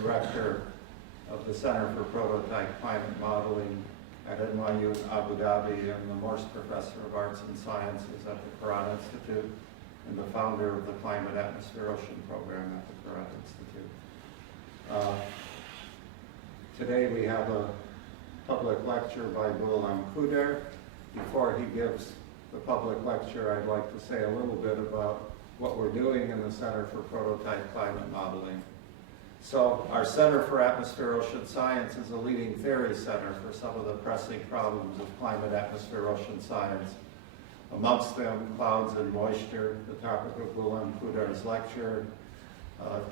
director of the Center for Prototype Climate Modeling at NYUAD Abu Dhabi, and the Morse Professor of Arts and Sciences at the Quran Institute, and the founder of the Climate Atmosphere Ocean Program at the Quran Institute. Today we have a public lecture by Boualem Khouider. Before he gives the public lecture, I'd like to say a little bit about what we're doing in the Center for Prototype Climate Modeling. So our Center for Atmosphere Ocean Science is a leading theory center for some of the pressing problems of climate, atmosphere, ocean science. Amongst them, clouds and moisture, the topic of Boualem Khouider's lecture,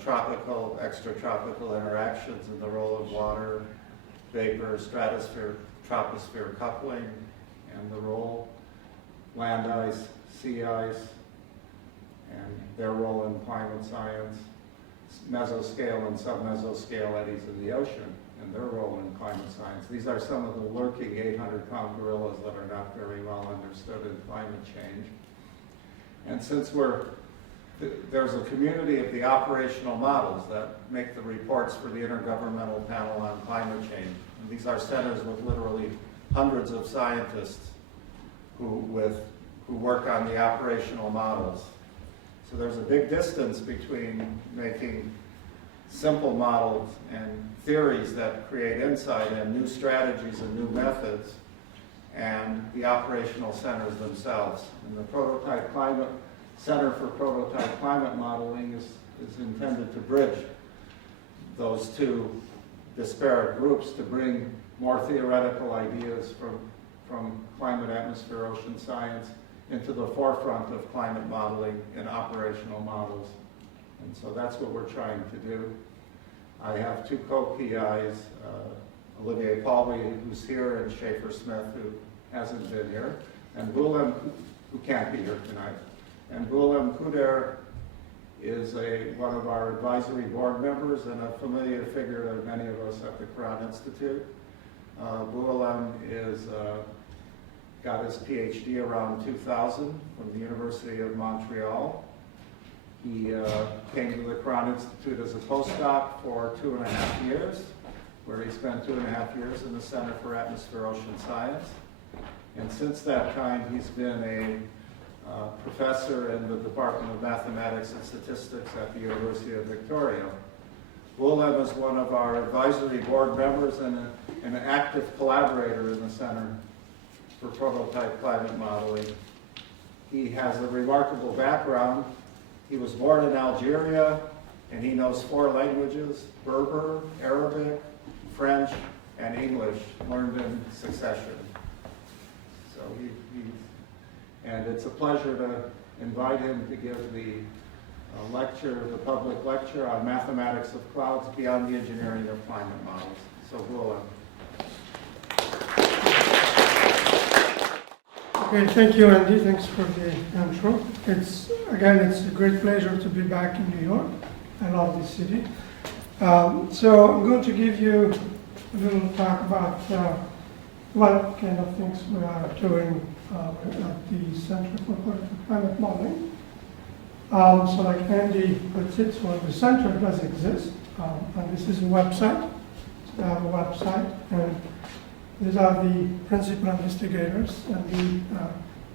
tropical, extratropical interactions and the role of water, vapor, stratosphere, troposphere coupling, and the role, land ice, sea ice, and their role in climate science, mesoscale and submesoscale eddies in the ocean, and their role in climate science. These are some of the lurking 800-pound gorillas that are not very well understood in climate change. And since there's a community of the operational models that make the reports for the Intergovernmental Panel on Climate Change. And these are centers with literally hundreds of scientists who work on the operational models. So there's a big distance between making simple models and theories that create insight and new strategies and new methods, and the operational centers themselves. And the Center for Prototype Climate Modeling is intended to bridge those two disparate groups to bring more theoretical ideas from climate, atmosphere, ocean science into the forefront of climate modeling and operational models. And so that's what we're trying to do. I have two co-PIs, Olivier Palby, who's here, and Schaefer Smith, who hasn't been here, and Boualem, who can't be here tonight. And Boualem Khouider is one of our advisory board members and a familiar figure to many of us at the Quran Institute. Boualem got his PhD around 2000 from the University of Montreal. He came to the Quran Institute as a postdoc for 2.5 years, where he spent 2.5 years in the Center for Atmosphere Ocean Science. And since that time, he's been a professor in the Department of Mathematics and Statistics at the University of Victoria. Boualem is one of our advisory board members and an active collaborator in the Center for Prototype Climate Modeling. He has a remarkable background. He was born in Algeria, and he knows 4 languages: Berber, Arabic, French, and English, learned in succession. So and it's a pleasure to invite him to give the public lecture on mathematics of clouds beyond the engineering of climate models. So Boualem. Okay, thank you, Andy. Thanks for the intro. It's a great pleasure to be back in New York. I love this city. So I'm going to give you a little talk about what kind of things we are doing at the Center for Prototype Climate Modeling. So like Andy puts it, so the center does exist, and this is a website. So we have a website, and these are the principal investigators that we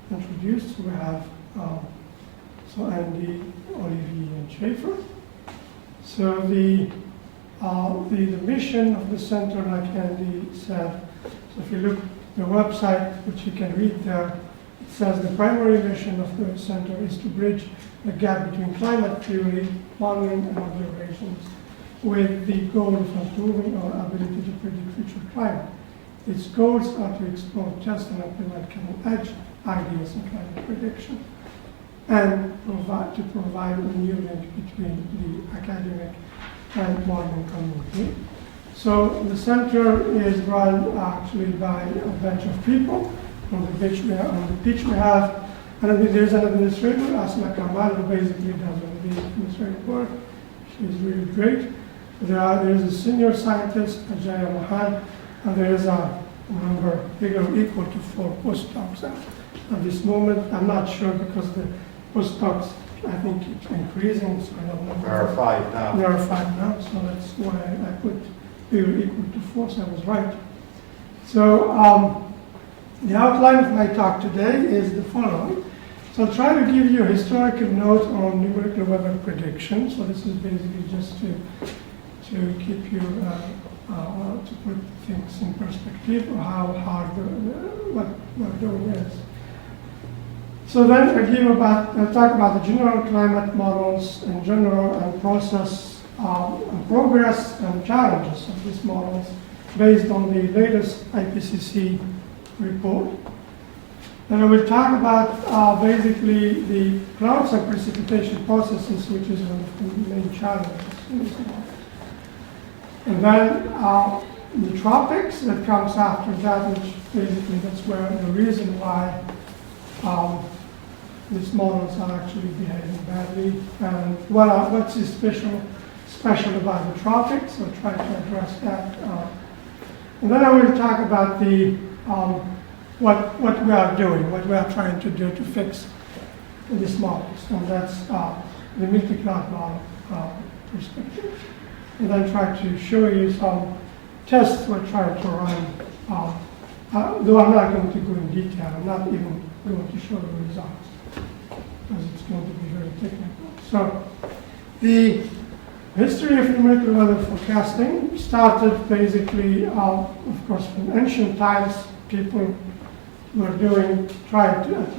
introduced. We have Andy, Olivier, and Schaefer. So the mission of the center, like Andy said, so if you look at the website, which you can read there, it says the primary mission of the center is to bridge the gap between climate theory, modeling, and observations with the goal of improving our ability to predict future climate. Its goals are to explore, test, and implement cutting-edge ideas in climate prediction, and to provide a new link between the academic and modeling community. So the center is run actually by a bunch of people. On the pitch we have, and there's an administrator, Asma Kamal, who basically does all the administrative work. She's really great. There is a senior scientist, Ajaya Mohan, and there is a figure equal to 4 postdocs at this moment. I'm not sure because the postdocs I think it's increasing, so I don't know. There are 5 now. There are 5 now, so that's why I put P equal to 4, so I was right. So the outline of my talk today is the following. So I'll try to give you a historical note on numerical weather prediction. So this is basically just to keep you, to put things in perspective of how hard what we're doing is. So then I'll talk about the general climate models in general and process and progress and challenges of these models based on the latest IPCC report. And I will talk about basically the clouds and precipitation processes, which is one of the main challenges in this model. And then the tropics that comes after that, which basically that's where the reason why these models are actually behaving badly, and what's special about the tropics. I'll try to address that. And then I will talk about the what we are doing, what we are trying to do to fix these models, and that's the Multicloud model perspective. And then try to show you some tests we're trying to run, though I'm not going to go in detail. I'm not even going to show the results, because it's going to be very technical. So the history of numerical weather forecasting started basically, of course, from ancient times. People were at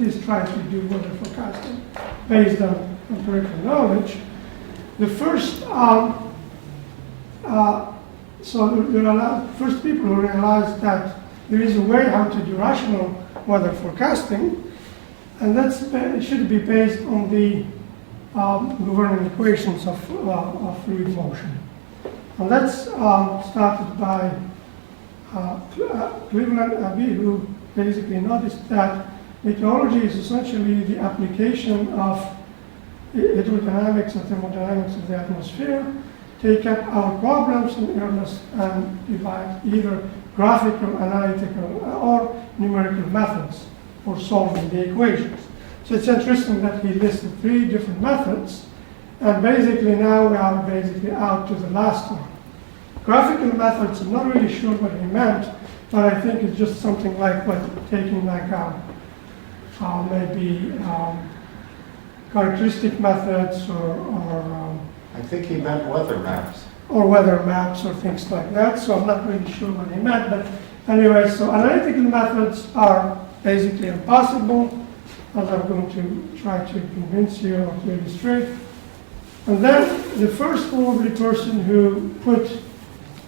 least trying to do weather forecasting based on empirical knowledge. The first, first people who realized that there is a way how to do rational weather forecasting, and it should be based on the governing equations of fluid motion. And that's started by Cleveland Abbey, who basically noticed that meteorology is essentially the application of hydrodynamics and thermodynamics of the atmosphere, take up our problems and divide either graphical, analytical, or numerical methods for solving the equations. So it's interesting that he listed 3 different methods, and basically now we are basically out to the last one. Graphical methods, I'm not really sure what he meant, but I think it's just something like taking like maybe characteristic methods or I think he meant weather maps. Or weather maps or things like that, so I'm not really sure what he meant. But anyway, so analytical methods are basically impossible, as I'm going to try to convince you or to illustrate. And then the first probably person who put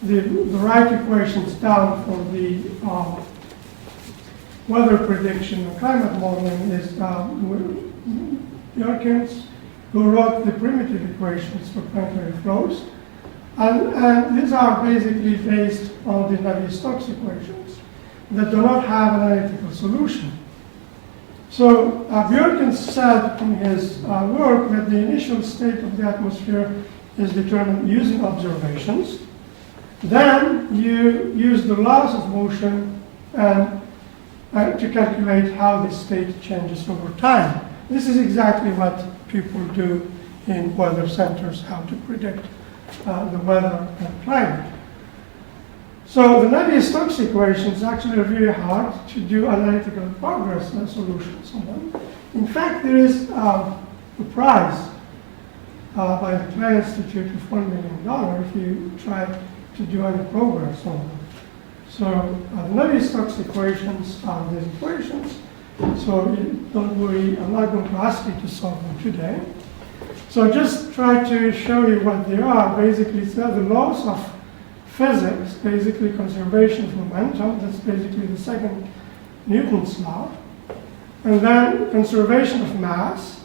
the right equations down for the weather prediction and climate modeling is Bjorkins, who wrote the primitive equations for planetary flows. And these are basically based on the Navier-Stokes equations that do not have an analytical solution. So Bjorkins said in his work that the initial state of the atmosphere is determined using observations. Then you use the laws of motion to calculate how the state changes over time. This is exactly what people do in weather centers, how to predict the weather and climate. So the Navier-Stokes equations actually are very hard to do analytical progress and solutions on them. In fact, there is a prize by the Clay Institute of $1 million if you try to do any progress on them. So the Navier-Stokes equations are these equations. So don't worry, I'm not going to ask you to solve them today. So just try to show you what they are. Basically, it's the laws of physics, basically conservation of momentum. That's basically the second Newton's law. And then conservation of mass.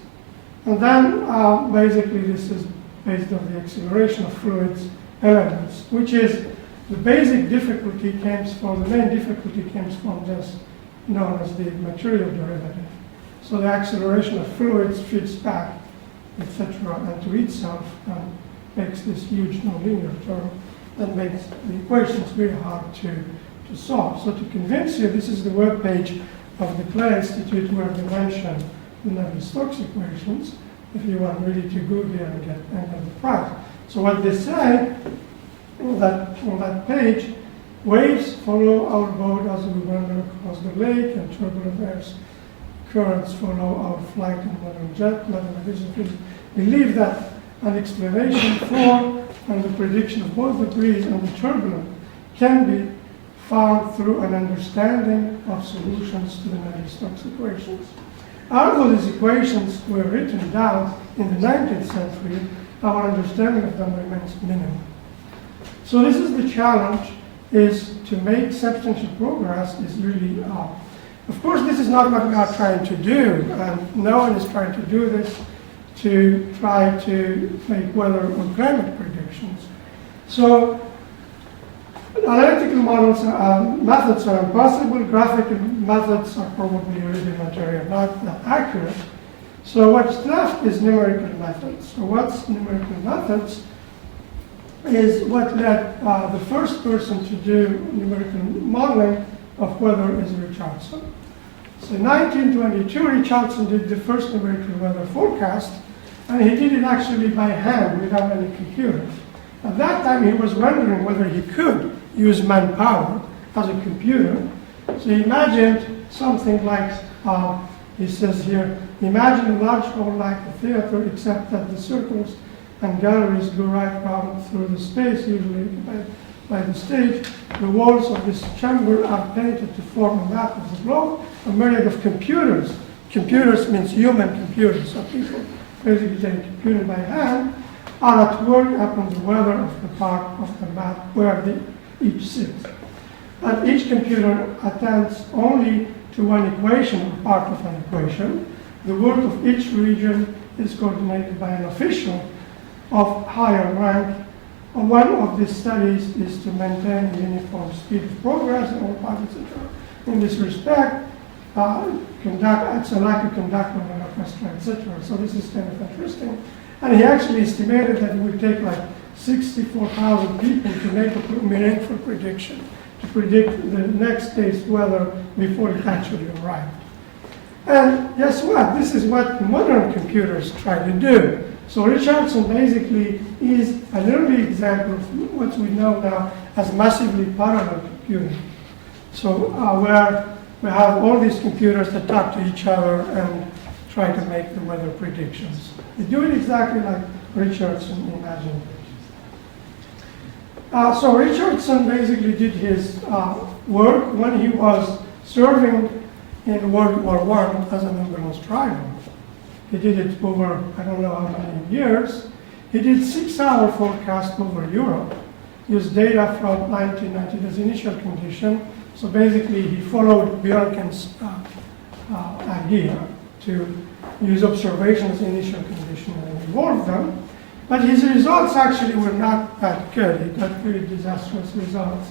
And then basically this is based on the acceleration of fluids elements, which is the basic difficulty comes from, the main difficulty comes from just known as the material derivative. So the acceleration of fluids feeds back, etc., and to itself makes this huge nonlinear term that makes the equations very hard to solve. So to convince you, this is the web page of the Clay Institute where they mention the Navier-Stokes equations. if you want really to go there and get the price. So what they say on that page, waves follow our boat as we wander across the lake, and turbulent airs currents follow our flight in modern jet. Mathematicians believe that an explanation for and the prediction of both the breeze and the turbulence can be found through an understanding of solutions to the Navier-Stokes equations. Although these equations were written down in the 19th century, our understanding of them remains minimal. So this is the challenge, is to make substantial progress is really Of course, this is not what we are trying to do, and no one is trying to do this to try to make weather or climate predictions. So analytical models methods are impossible. Graphical methods are probably rudimentary and not that accurate. So what's left is numerical methods. So what's numerical methods is what led the first person to do numerical modeling of weather is Richardson. So in 1922, Richardson did the first numerical weather forecast, and he did it actually by hand without any computers. At that time, he was wondering whether he could use manpower as a computer. So he imagined something like, he says here, imagine a large hall like a theater, except that the circles and galleries go right round through the space, usually by the stage. The walls of this chamber are painted to form a map of the globe. A myriad of computers. Computers means human computers, so people basically take computer by hand, are at work upon the weather of the part of the map where they each sits. But each computer attends only to one equation or part of an equation. The work of each region is coordinated by an official of higher rank. One of these studies is to maintain a uniform speed of progress in all parts, etc. In this respect, it's like a conductor of an orchestra, etc. So this is kind of interesting. And he actually estimated that it would take like 64,000 people to make a meaningful prediction, to predict the next day's weather before it actually arrived. And guess what? This is what modern computers try to do. So Richardson basically is an early example of what we know now as massively parallel computing. So where we have all these computers that talk to each other and try to make the weather predictions. They do it exactly like Richardson imagined it. So Richardson basically did his work when he was serving in World War I as an ambulance driver. He did it over, I don't know how many years. He did 6-hour forecast over Europe, used data from 1990 as initial condition. So basically, he followed Bjorken's idea to use observations initial condition and evolve them. But his results actually were not that good. He got very disastrous results.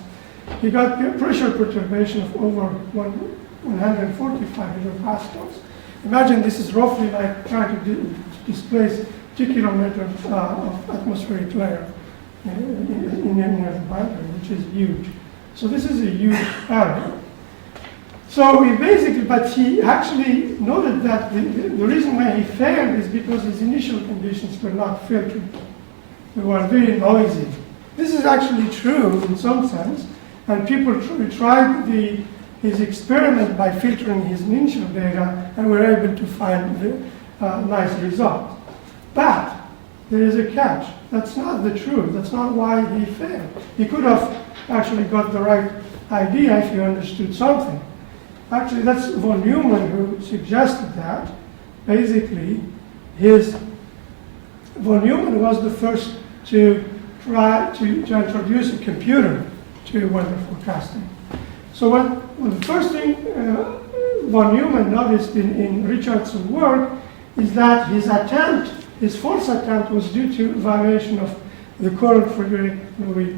He got pressure perturbation of over 145 hectopascals. Imagine this is roughly like trying to displace 2 kilometers of atmospheric layer in the boundary, which is huge. So this is a huge error. So he basically, but he actually noted that the reason why he failed is because his initial conditions were not filtered. They were very noisy. This is actually true in some sense, and people tried his experiment by filtering his initial data and were able to find nice results. But there is a catch. That's not the truth. That's not why he failed. He could have actually got the right idea if he understood something. Actually, that's von Neumann who suggested that. Basically, von Neumann was the first to try to introduce a computer to weather forecasting. So the first thing von Neumann noticed in Richardson's work is that his false attempt was due to violation of the current Frederick-Louis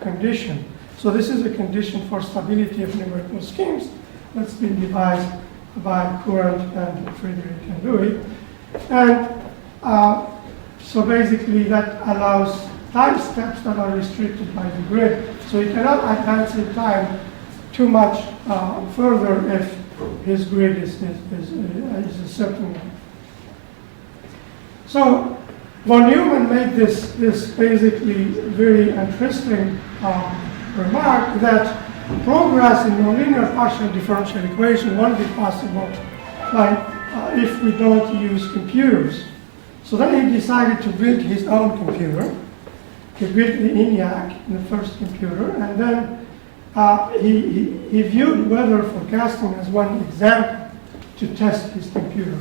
condition. So this is a condition for stability of numerical schemes that's been devised by Courant and Frederick and Louis. And so basically that allows time steps that are restricted by the grid. So you cannot advance in time too much further if his grid is a certain one. So von Neumann made this basically very interesting remark that progress in nonlinear partial differential equation won't be possible like, if we don't use computers. So then he decided to build his own computer. He built the ENIAC, the first computer, and then he viewed weather forecasting as one example to test his computer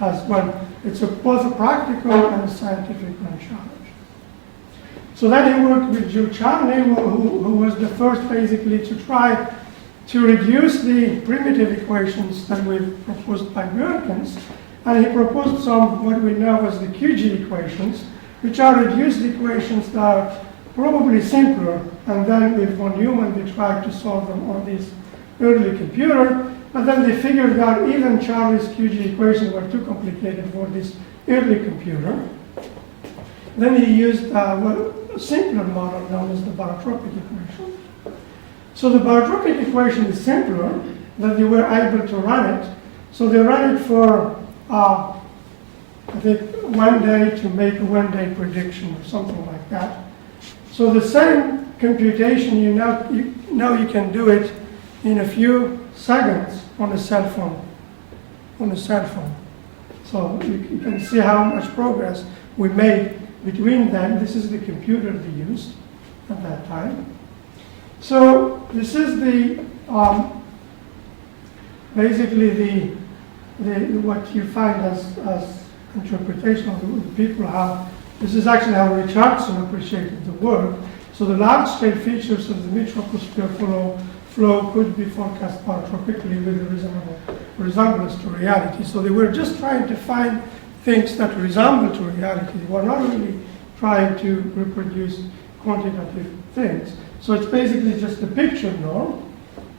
on, as one. It's both a practical and a scientific challenge. So then he worked with Jules Charney, who was the first basically to try to reduce the primitive equations that were proposed by Merkens, and he proposed some what we know as the QG equations, which are reduced equations that are probably simpler, and then with von Neumann they tried to solve them on this early computer, but then they figured out even Charlie's QG equations were too complicated for this early computer. Then he used a simpler model known as the barotropic equation. So the barotropic equation is simpler, that they were able to run it. So they ran it for, I think, 1 day to make a 1 day prediction or something like that. So the same computation, you know you can do it in a few seconds on a cell phone. So you can see how much progress we made between them. This is the computer they used at that time. So this is the basically what you find as interpretation of the people how this is actually how Richardson appreciated the work. So the large-scale features of the mid-troposphere flow could be forecast parotropically with a reasonable resemblance to reality. So they were just trying to find things that resemble to reality. They were not really trying to reproduce quantitative things. So it's basically just a picture norm.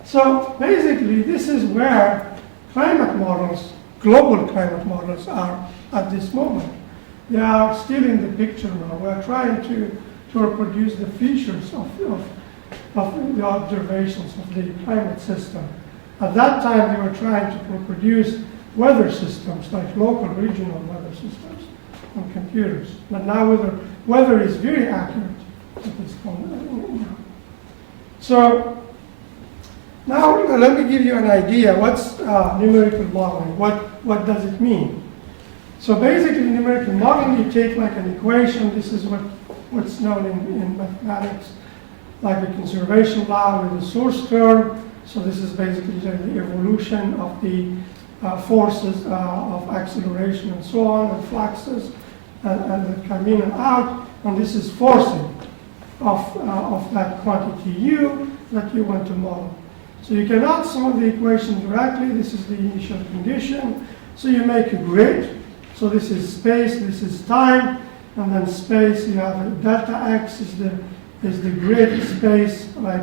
So basically, this is where climate models, global climate models, are at this moment. They are still in the picture now. We're trying to reproduce the features of the observations of the climate system. At that time, they were trying to reproduce weather systems, like local, regional weather systems on computers. But now weather is very accurate at this point. So now let me give you an idea. What's numerical modeling? What does it mean? So basically, numerical modeling, you take like an equation. This is what's known in mathematics, like a conservation law with a source term. So this is basically the evolution of the forces of acceleration and so on, and fluxes, and that come in and out. And this is forcing of that quantity u that you want to model. So you cannot solve the equation directly. This is the initial condition. So you make a grid. So this is space, this is time, and then space, you have a delta x is the grid space, like,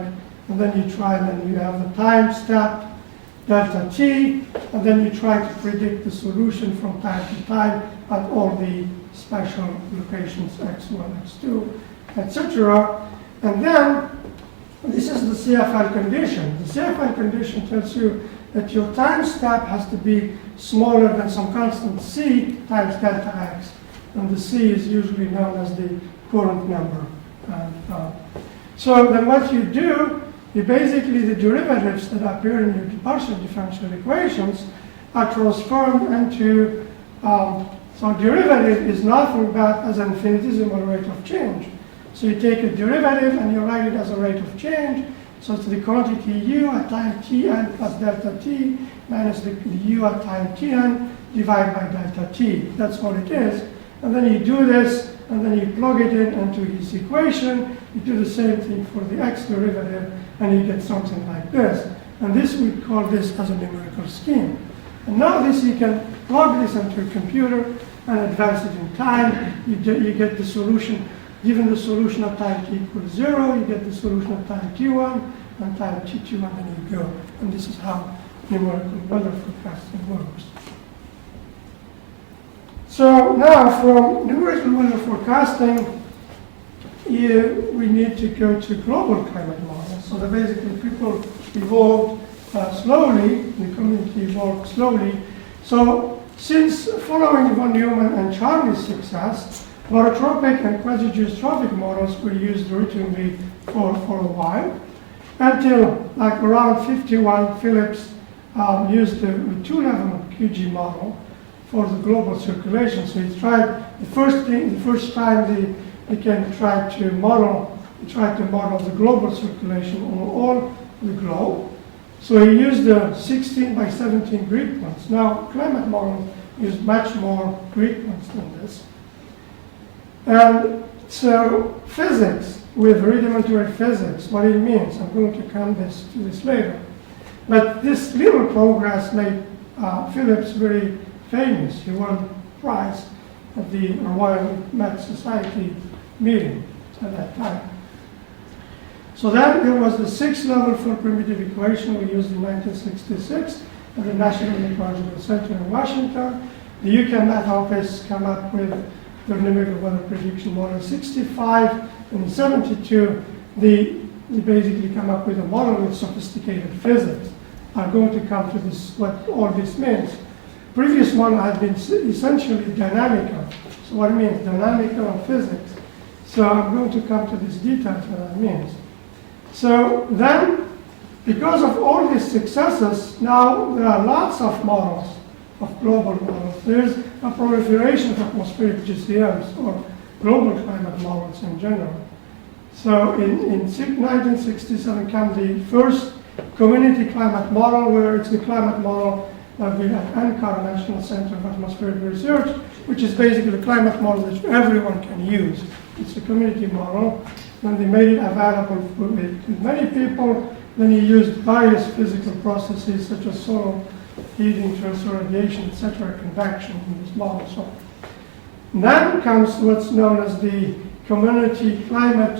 and then you try, and then you have the time step, delta t, and then you try to predict the solution from time to time at all the special locations x1, x2, etc. And then this is the CFL condition. The CFL condition tells you that your time step has to be smaller than some constant c times delta x. And the c is usually known as the current number. So then what you do, you basically, the derivatives that appear in your partial differential equations are transformed into, so derivative is nothing but as an infinitesimal rate of change. So you take a derivative and you write it as a rate of change. So it's the quantity u at time tn plus delta t minus the u at time tn divided by delta t. That's all it is. And then you do this, and then you plug it into his equation. You do the same thing for the x derivative, and you get something like this. And this, we call this as a numerical scheme. And now this, you can plug this into a computer and advance it in time. You get the solution. Given the solution of time t equals 0, you get the solution of time t1 and time t2, and then you go. And this is how numerical weather forecasting works. So now, from numerical weather forecasting, we need to go to global climate models. So that basically people evolved slowly, the community evolved slowly. So since following von Neumann and Charlie's success, barotropic and quasi-geostrophic models were used routinely for a while, until like around 51, Phillips used the two-level QG model for the global circulation. So he tried the first time they can try to model the global circulation on all the globe. So he used the 16 by 17 grid points. Now, climate models use much more grid points than this. And so physics, with rudimentary physics, what it means, I'm going to come to this later. But this little progress made Phillips very famous. He won a prize at the Royal Met Society meeting at that time. So then there was the sixth-level for primitive equation we used in 1966 at the National NYUAD Center in Washington. The UK Met Office came up with the numerical weather prediction model in 65, and in 72 they basically come up with a model with sophisticated physics. I'm going to come to this, what all this means. Previous model had been essentially dynamical. So what it means, dynamical and physics. So I'm going to come to these details, what that means. So then, because of all these successes, now there are lots of models, of global models. There's a proliferation of atmospheric GCMs, or global climate models in general. So in 1967 came the first community climate model, where it's the climate model that we have NCAR, National Center of Atmospheric Research, which is basically a climate model that everyone can use. It's a community model, and they made it available to many people. Then he used various physical processes such as solar heating, transfer radiation, etc., convection in this model. So then comes what's known as the community climate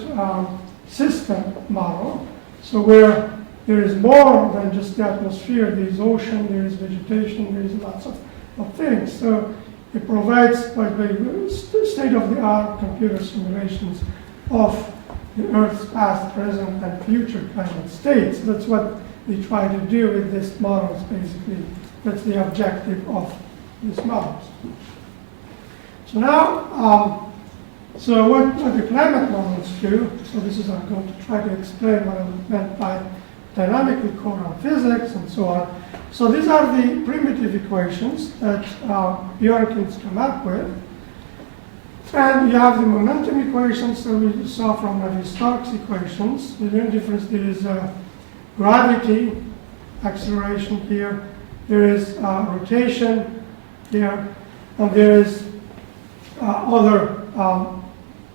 system model. So where there is more than just the atmosphere, there is ocean, there is vegetation, there is lots of things. So it provides quite very state-of-the-art computer simulations of the Earth's past, present, and future climate states. That's what they try to do with these models, basically. That's the objective of these models. So now, so what the climate models do, so this is, I'm going to try to explain what I meant by dynamically codon physics and so on. So these are the primitive equations that Bjorkins come up with. And you have the momentum equations that we saw from Navier-Stokes equations. The only difference, there is gravity, acceleration here, there is rotation here, and there is other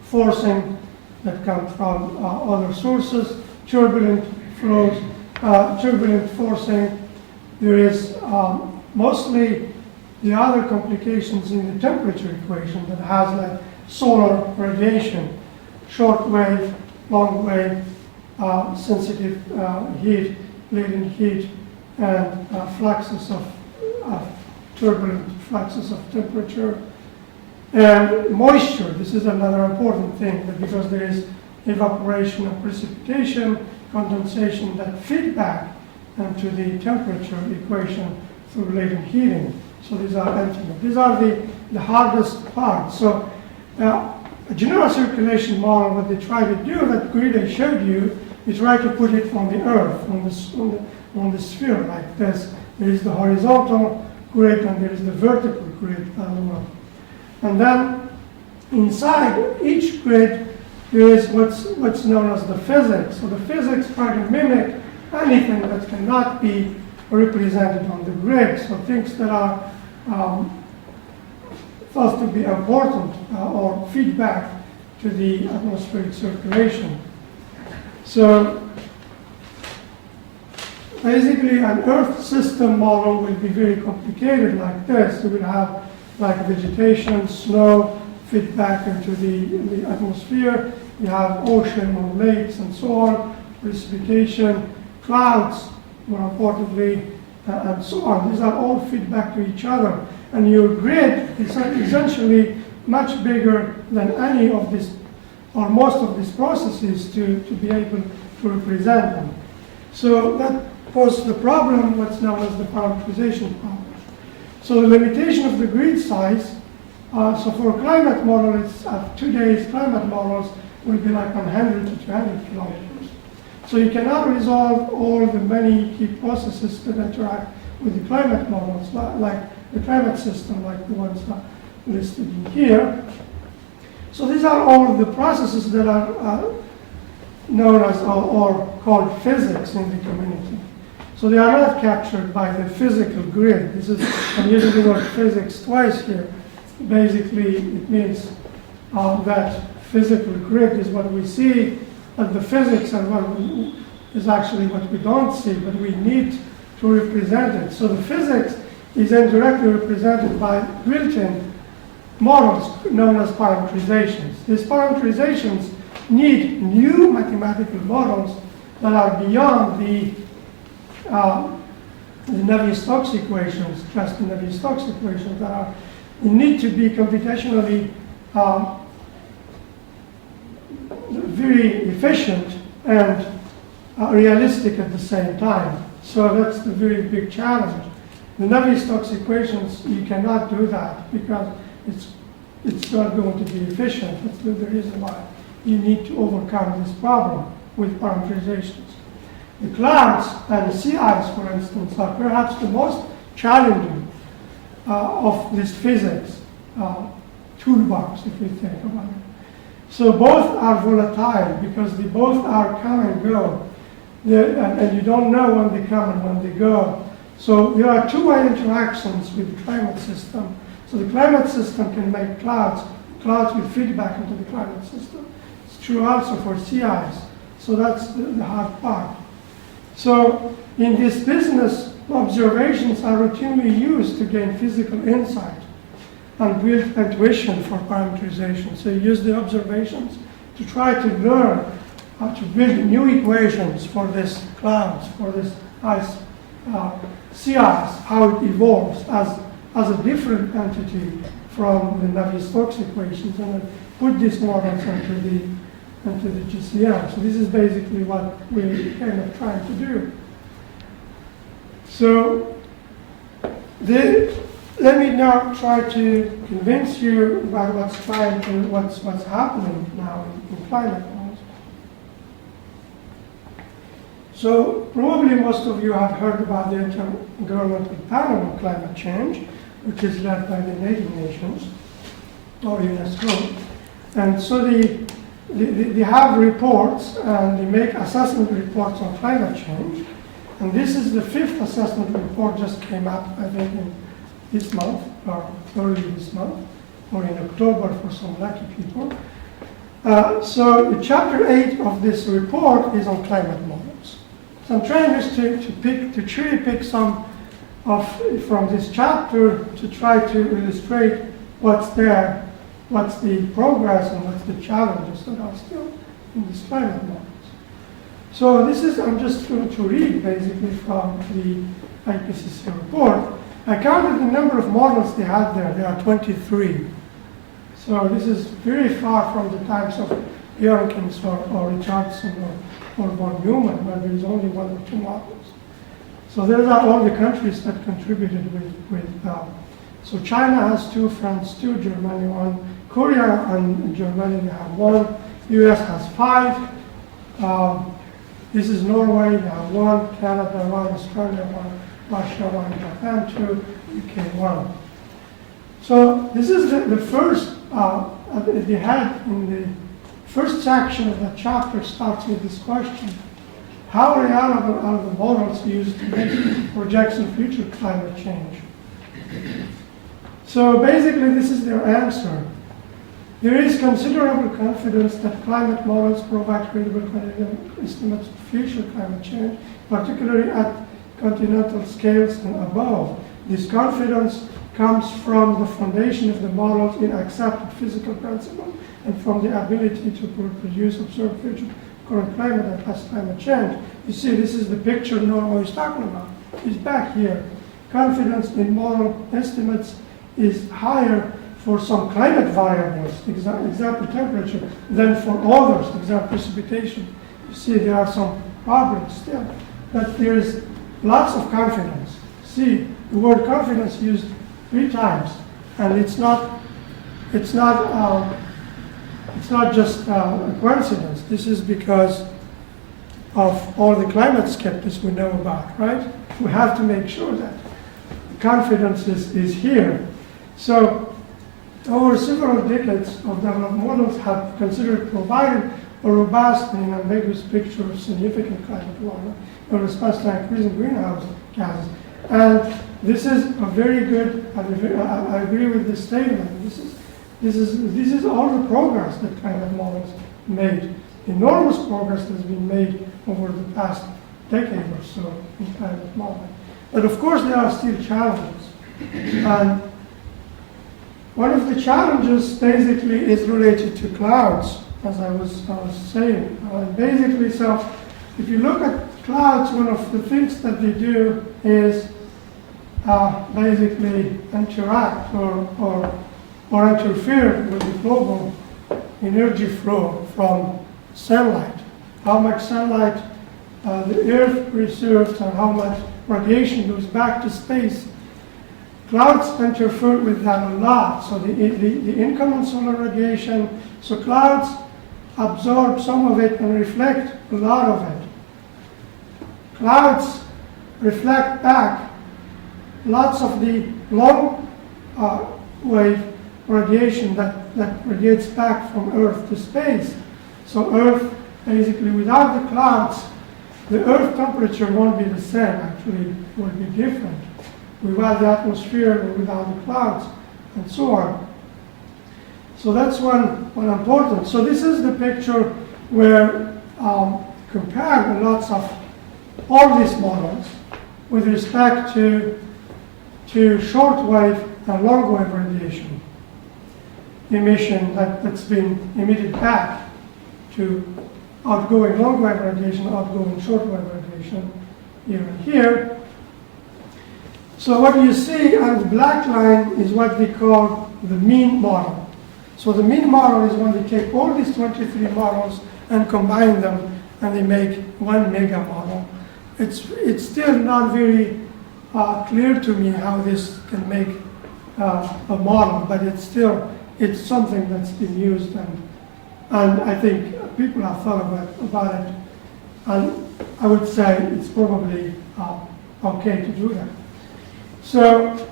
forcing that come from other sources, turbulent flows, turbulent forcing. There is mostly the other complications in the temperature equation that has like solar radiation, short wave, long wave, sensitive heat, latent heat, and fluxes of turbulent fluxes of temperature. And moisture, this is another important thing, because there is evaporation and precipitation, condensation that feed back into the temperature equation through latent heating. So these are ultimate. These are the hardest parts. So a general circulation model, what they try to do, that grid I showed you, is try to put it on the Earth, on the sphere like this. There is the horizontal grid and there is the vertical grid. And then inside each grid, there is what's known as the physics. So the physics try to mimic anything that cannot be represented on the grid. So things that are thought to be important or feedback to the atmospheric circulation. So basically an Earth system model will be very complicated like this. You will have like vegetation, snow, feedback into the atmosphere. You have ocean or lakes and so on, precipitation, clouds, more importantly, and so on. These are all feedback to each other. And your grid is essentially much bigger than any of these, or most of these processes to be able to represent them. So that poses the problem, what's known as the parametrization problem. So the limitation of the grid size, so for a climate model, it's 2 days climate models will be like 100 to 200 kilometers. So you cannot resolve all the many key processes that interact with the climate models, like the climate system, like the ones that are listed in here. So these are all of the processes that are known as or called physics in the community. So they are not captured by the physical grid. This is, I'm using the word physics twice here. Basically, it means that physical grid is what we see, but the physics are is actually what we don't see, but we need to represent it. So the physics is indirectly represented by built-in models known as parametrizations. These parametrizations need new mathematical models that are beyond the Navier-Stokes equations, just the Navier-Stokes equations that need to be computationally very efficient and realistic at the same time. So that's the very big challenge. The Navier-Stokes equations, you cannot do that because it's not going to be efficient. That's the reason why you need to overcome this problem with parametrizations. The clouds and the sea ice, for instance, are perhaps the most challenging of this physics toolbox, if you think about it. So both are volatile because they both are come and go. And you don't know when they come and when they go. So there are two-way interactions with the climate system. So the climate system can make clouds. Clouds will feed back into the climate system. It's true also for sea ice. So that's the hard part. So in this business, observations are routinely used to gain physical insight and build intuition for parameterization. So you use the observations to try to learn how to build new equations for this clouds, for this ice, sea ice, how it evolves as a different entity from the Navier-Stokes equations, and then put these models into the GCM. So this is basically what we're kind of trying to do. So let me now try to convince you about what's happening now in climate models. So probably most of you have heard about the Intergovernmental Panel on Climate Change, which is led by the Native Nations, or UNESCO. And so they have reports, and they make assessment reports on climate change. And this is the 5th assessment report, just came up, I think, in this month, or early this month, or in October for some lucky people. So the chapter 8 of this report is on climate models. So I'm trying just to cherry pick some from this chapter to try to illustrate what's there, what's the progress, and what's the challenges that are still in these climate models. So this is, I'm just going to read basically from the IPCC report. I counted the number of models they had there. There are 23. So this is very far from the times of Bjorkins or Richardson or von Neumann, where there is only 1 or 2 models. So those are all the countries that contributed with so China has 2, France 2, Germany 1, Korea and Germany they have 1, US has 5, this is Norway, they have 1, Canada 1, Australia 1, Russia 1, Japan 2, UK 1. So this is the first, they had in the first section of that chapter starts with this question. How reliable are the models used to make projections of future climate change? So basically this is their answer. There is considerable confidence that climate models provide credible estimates of future climate change, particularly at continental scales and above. This confidence comes from the foundation of the models in accepted physical principles and from the ability to reproduce observed future current climate and past climate change. You see, this is the picture Norway is talking about. It's back here. Confidence in model estimates is higher for some climate variables, example temperature, than for others, example precipitation. You see, there are some problems still, but there is lots of confidence. See, the word confidence used 3 times. And it's not just a coincidence. This is because of all the climate skeptics we know about, right? We have to make sure that confidence is here. So over several decades of developed models have considered providing a robust and ambiguous picture of significant climate warming in response to increasing greenhouse gases. And this is a very good, I agree with this statement. This is all the progress that climate models made. Enormous progress has been made over the past decade or so in climate modeling. But of course there are still challenges. And one of the challenges basically is related to clouds, as I was saying. Basically, so if you look at clouds, one of the things that they do is basically interact or interfere with the global energy flow from sunlight. How much sunlight the Earth receives and how much radiation goes back to space. Clouds interfere with that a lot. So the incoming solar radiation, so clouds absorb some of it and reflect a lot of it. Clouds reflect back lots of the long wave radiation that radiates back from Earth to space. So Earth, basically without the clouds, the Earth temperature won't be the same, actually it will be different. Without the atmosphere or without the clouds, and so on. So that's one important. So this is the picture where compared lots of all these models with respect to short-wave and long-wave radiation emission that's been emitted back to outgoing long-wave radiation, outgoing short-wave radiation here and here. So what you see on the black line is what we call the mean model. So the mean model is when they take all these 23 models and combine them and they make one mega model. It's still not very clear to me how this can make a model, but it's something that's been used and I think people have thought about it. And I would say it's probably okay to do that. So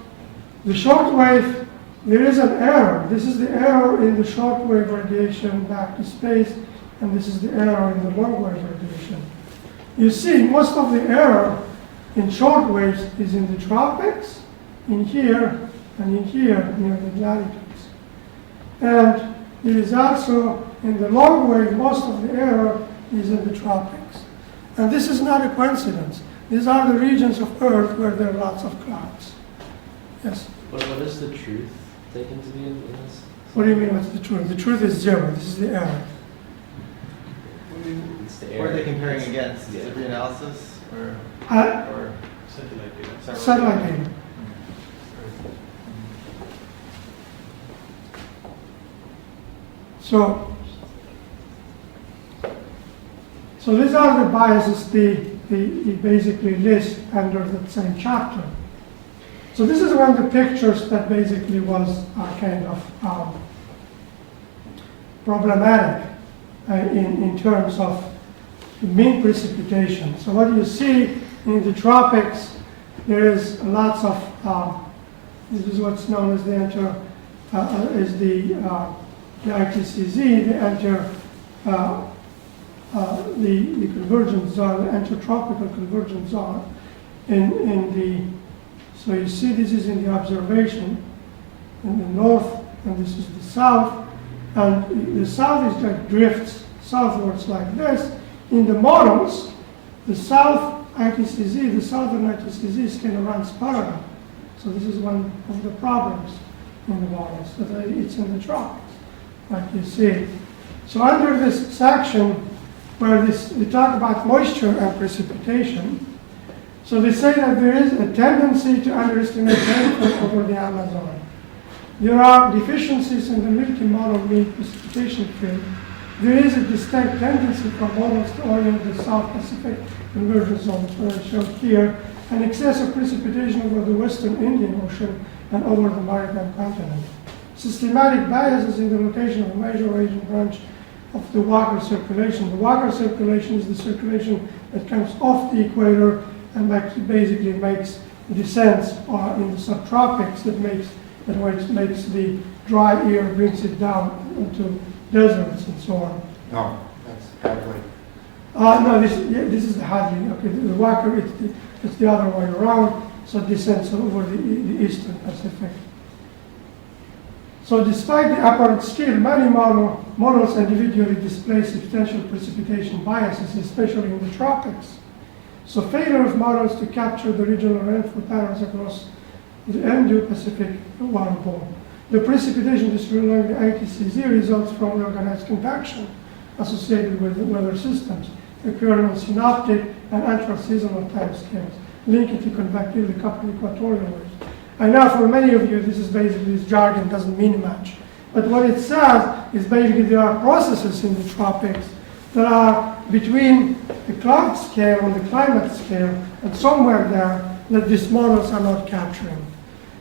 the short wave, there is an error. This is the error in the short wave radiation back to space, and this is the error in the long wave radiation. You see, most of the error in short waves is in the tropics, in here, and in here, near the latitudes. And it is also in the long wave, most of the error is in the tropics. And this is not a coincidence. These are the regions of Earth where there are lots of clouds. Yes? What is the truth taken to be in this? What do you mean what's the truth? The truth is 0. This is the error. It's the What error. are they comparing It's- against? yeah. Is it reanalysis or Satellite data. Satellite data. So these are the biases they basically list under the same chapter. So this is one of the pictures that basically was kind of problematic in terms of mean precipitation. So what you see in the tropics, there is lots of, this is what's known as the IPCC, the convergence zone, the intertropical convergence zone. So you see this is in the observation in the north, and this is the south. And the south is like drifts southwards like this. In the models, the south IPCC, the southern IPCC is kind of runs parallel. So this is one of the problems in the models, that it's in the tropics, like you see. So under this section, where we talk about moisture and precipitation, so they say that there is a tendency to underestimate rainfall over the Amazon. There are deficiencies in the Milky model mean precipitation field. There is a distinct tendency for models to orient the South Pacific convergence zone, which I showed here, and excessive precipitation over the Western Indian Ocean and over the maritime continent. Systematic biases in the location of a major region branch of the water circulation. The water circulation is the circulation that comes off the equator and basically makes descents in the subtropics that makes the dry air, brings it down into deserts and so on. No, that's Hadley. No, this is the Hadley. Okay, the water, it's the other way around, so it descends over the eastern Pacific. So despite the apparent scale, many models individually display substantial precipitation biases, especially in the tropics. So failure of models to capture the regional rainfall patterns across the Indo-Pacific water bowl. The precipitation distribution along the IPCC results from organized convection associated with the weather systems, occurring on synoptic and intra-seasonal time scales, linked to convectively coupled equatorial waves. I know for many of you, this jargon doesn't mean much. But what it says is basically there are processes in the tropics that are between the cloud scale and the climate scale, and somewhere there that these models are not capturing.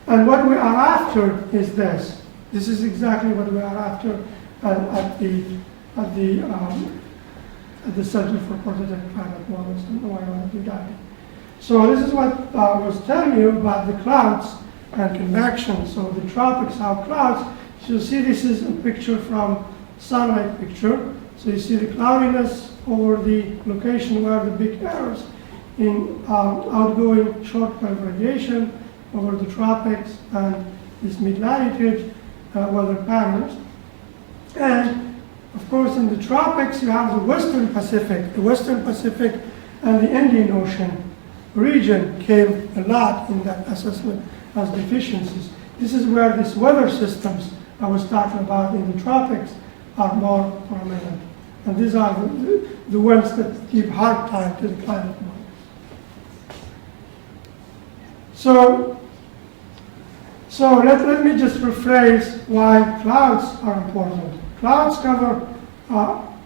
And what we are after is this. This is exactly what we are after at the Center for Prototype Climate Models in NYUAD. So this is what I was telling you about the clouds and convection. So the tropics have clouds. So you see this is a picture from sunlight picture. So you see the cloudiness over the location where the big arrows in outgoing short-wave radiation over the tropics and this mid-latitude weather patterns. And of course in the tropics you have the Western Pacific and the Indian Ocean region came a lot in that assessment as deficiencies. This is where these weather systems I was talking about in the tropics are more prominent. And these are the ones that give hard time to the climate model. So let me just rephrase why clouds are important. Clouds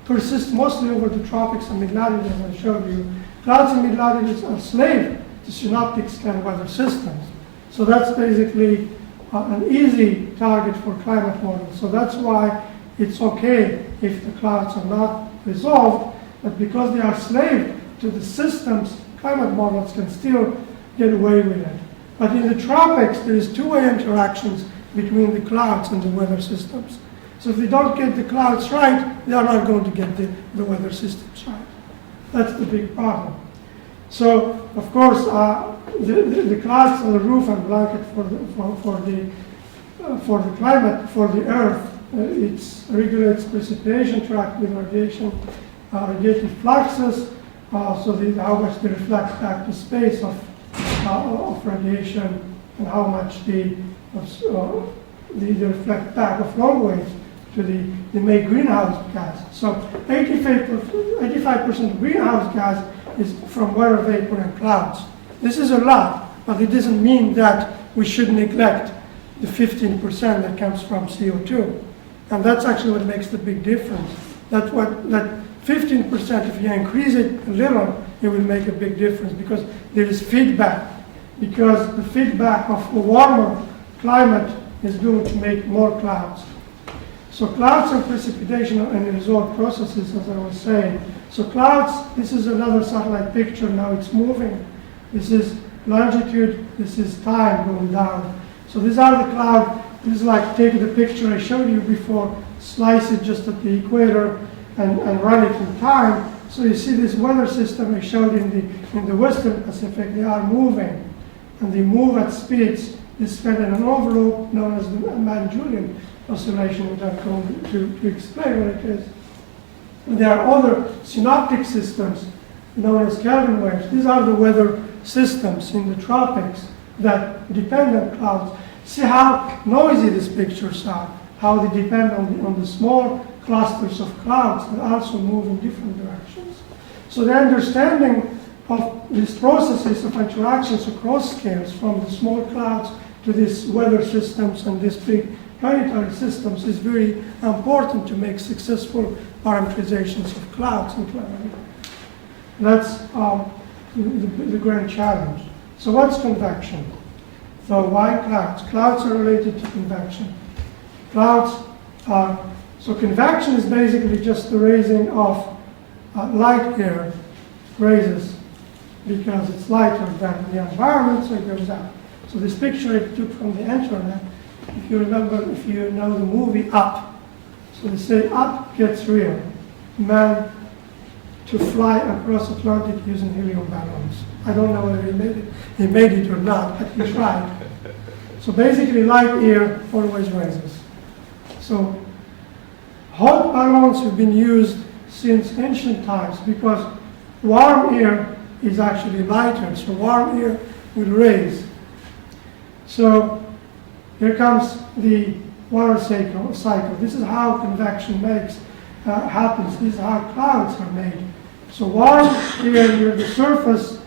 persist mostly over the tropics and mid-latitudes, as I showed you. Clouds and mid-latitudes are slave to synoptic scale weather systems. So that's basically an easy target for climate models. So that's why it's okay if the clouds are not resolved, but because they are slave to the systems, climate models can still get away with it. But in the tropics, there is two-way interactions between the clouds and the weather systems. So if they don't get the clouds right, they are not going to get the weather systems right. That's the big problem. So, of course, the clouds are the roof and blanket for the climate, for the Earth. It regulates precipitation tracked with radiative fluxes, so how much they reflect back to space of radiation and how much they reflect back of long waves they make greenhouse gas. So 85% of greenhouse gas is from water vapor and clouds. This is a lot, but it doesn't mean that we should neglect the 15% that comes from CO2. And that's actually what makes the big difference. That 15%, if you increase it a little, it will make a big difference because there is feedback. Because the feedback of a warmer climate is going to make more clouds. So clouds and precipitation are unresolved processes, as I was saying. So clouds, this is another satellite picture, now it's moving. This is longitude, this is time going down. So these are the clouds. This is like take the picture I showed you before, slice it just at the equator and run it in time. So you see this weather system I showed in the Western Pacific, they are moving. And they move at speeds described in an envelope known as the Mann-Julian oscillation, which I'm going to explain what it is. And there are other synoptic systems known as Kelvin waves. These are the weather systems in the tropics that depend on clouds. See how noisy these pictures are, how they depend on the small clusters of clouds that also move in different directions. So the understanding of these processes of interactions across scales, from the small clouds to these weather systems and these big planetary systems, is very important to make successful parametrizations of clouds and climate. That's the grand challenge. So what's convection? So why clouds? Clouds are related to convection. Clouds are, so convection is basically just the raising of light air raises because it's lighter than the environment, so it goes up. So this picture I took from the internet, if you remember, if you know the movie Up, so they say Up gets real. Man to fly across Atlantic using helium balloons. I don't know whether he made it or not, but he tried. So basically light air always raises. So hot balloons have been used since ancient times because warm air is actually lighter, so warm air will raise. So here comes the water cycle. This is how convection happens. This is how clouds are made. So warm air near the surface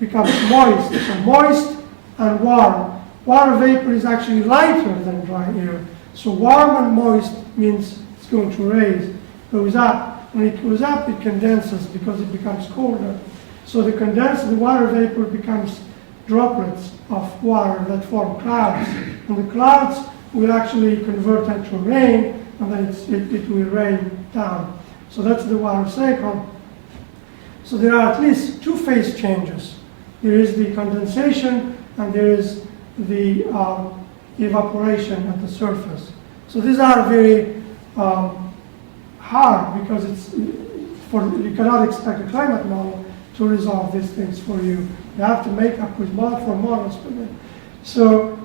becomes moist. So moist and warm. Water vapor is actually lighter than dry air. So warm and moist means it's going to raise, goes up. When it goes up, it condenses because it becomes colder. So the water vapor becomes droplets of water that form clouds. And the clouds will actually convert into rain, and then it will rain down. So that's the water cycle. So there are at least two phase changes. There is the condensation, and there is the evaporation at the surface. So these are very hard because you cannot expect a climate model to resolve these things for you. You have to make up with multiple models for them. So,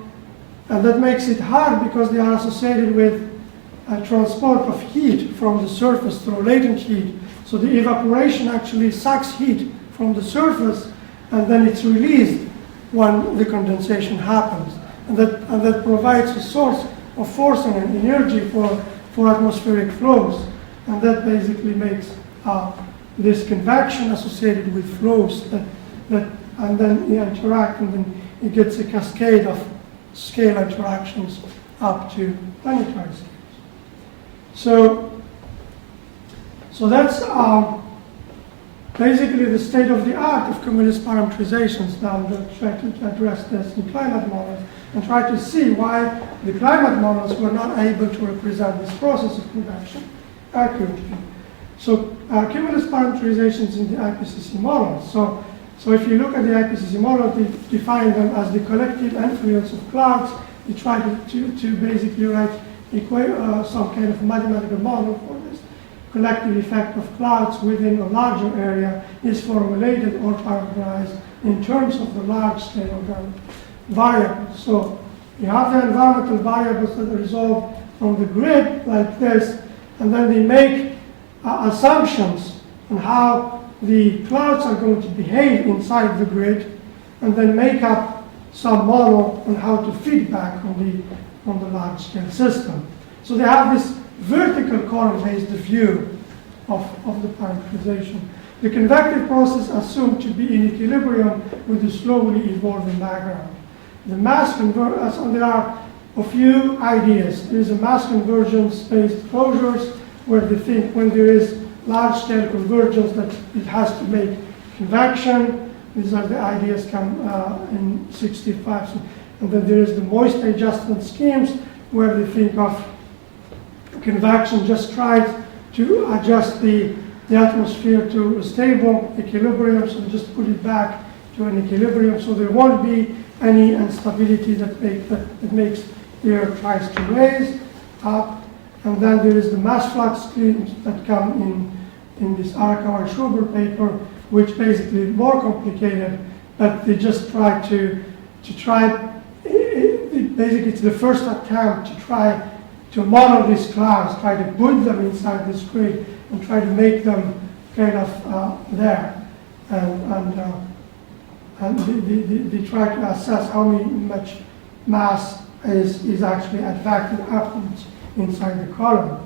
and that makes it hard because they are associated with a transport of heat from the surface through latent heat. So the evaporation actually sucks heat from the surface, and then it's released when the condensation happens. And that provides a source of force and energy for atmospheric flows. And that basically makes this convection associated with flows and then you interact, and then it gets a cascade of scale interactions up to planetary scales. So that's basically the state of the art of Cumulus parametrizations. Now I'm going to try to address this in climate models and try to see why the climate models were not able to represent this process of convection accurately. So Cumulus parametrizations in the IPCC model. So if you look at the IPCC model, they define them as the collective influence of clouds. They try to basically write some kind of mathematical model for this. Collective effect of clouds within a larger area is formulated or parameterized in terms of the large scale variables. So you have the environmental variables that are resolved from the grid like this, and then they make assumptions on how the clouds are going to behave inside the grid, and then make up some model on how to feed back on the large scale system. So they have this vertical column-based view of the parameterization. The convective process assumed to be in equilibrium with the slowly evolving background. The mass convergence, and there are a few ideas. There is a mass convergence-based closures where they think when there is large-scale convergence that it has to make convection. These are the ideas come in 65. And then there is the moist adjustment schemes where they think of convection just tries to adjust the atmosphere to a stable equilibrium, so just put it back to an equilibrium, so there won't be any instability that makes air tries to raise up. And then there is the mass flux schemes that come in this Arakawa-Schrober paper, which basically is more complicated, but they just try basically it's the first attempt to try to model these clouds, try to put them inside this grid and try to make them kind of there. And they try to assess how much mass is actually advected upwards inside the column.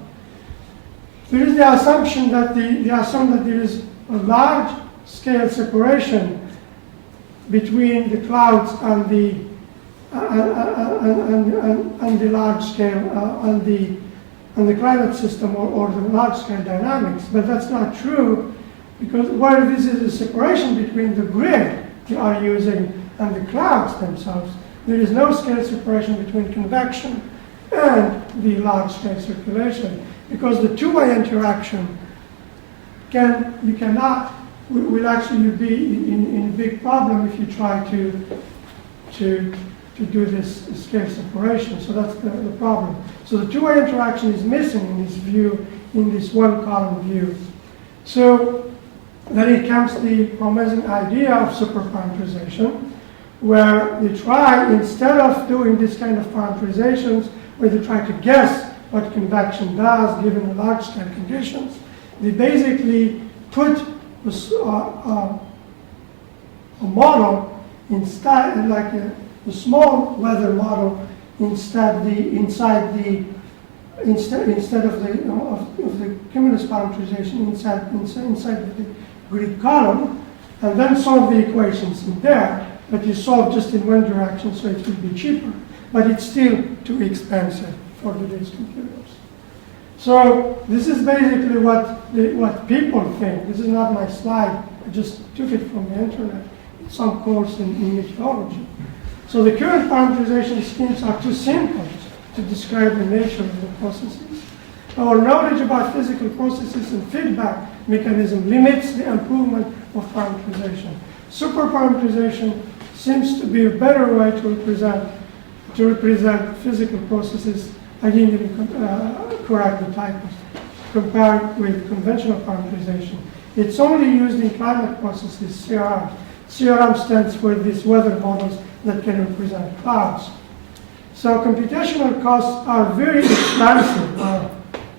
There is the assumption that they assume that there is a large scale separation between the clouds and the large scale and the climate system or the large scale dynamics, but that's not true, because where this is a separation between the grid they are using and the clouds themselves, there is no scale separation between convection and the large-scale circulation, because the two-way interaction will actually be in a big problem if you try to do this scale separation. So that's the problem. So the two-way interaction is missing in this view, in this one-column view. So then it comes the promising idea of superparametrization, where they try, instead of doing this kind of parameterizations, where they try to guess what convection does given the large-scale conditions, they basically put a model instead, like a small weather model, instead of the cumulus parameterization inside of the grid column, and then solve the equations in there. But you solve just in one direction, so it will be cheaper. But it's still too expensive for today's computers. So this is basically what people think. This is not my slide. I just took it from the internet. It's some course in methodology. So the current parameterization schemes are too simple to describe the nature of the processes. Our knowledge about physical processes and feedback mechanism limits the improvement of parameterization. Superparameterization seems to be a better way to represent physical processes, again, correct the typos, compared with conventional parameterization. It's only used in climate processes, CRM. CRM stands for these weather models that can represent clouds. So computational costs are very expensive.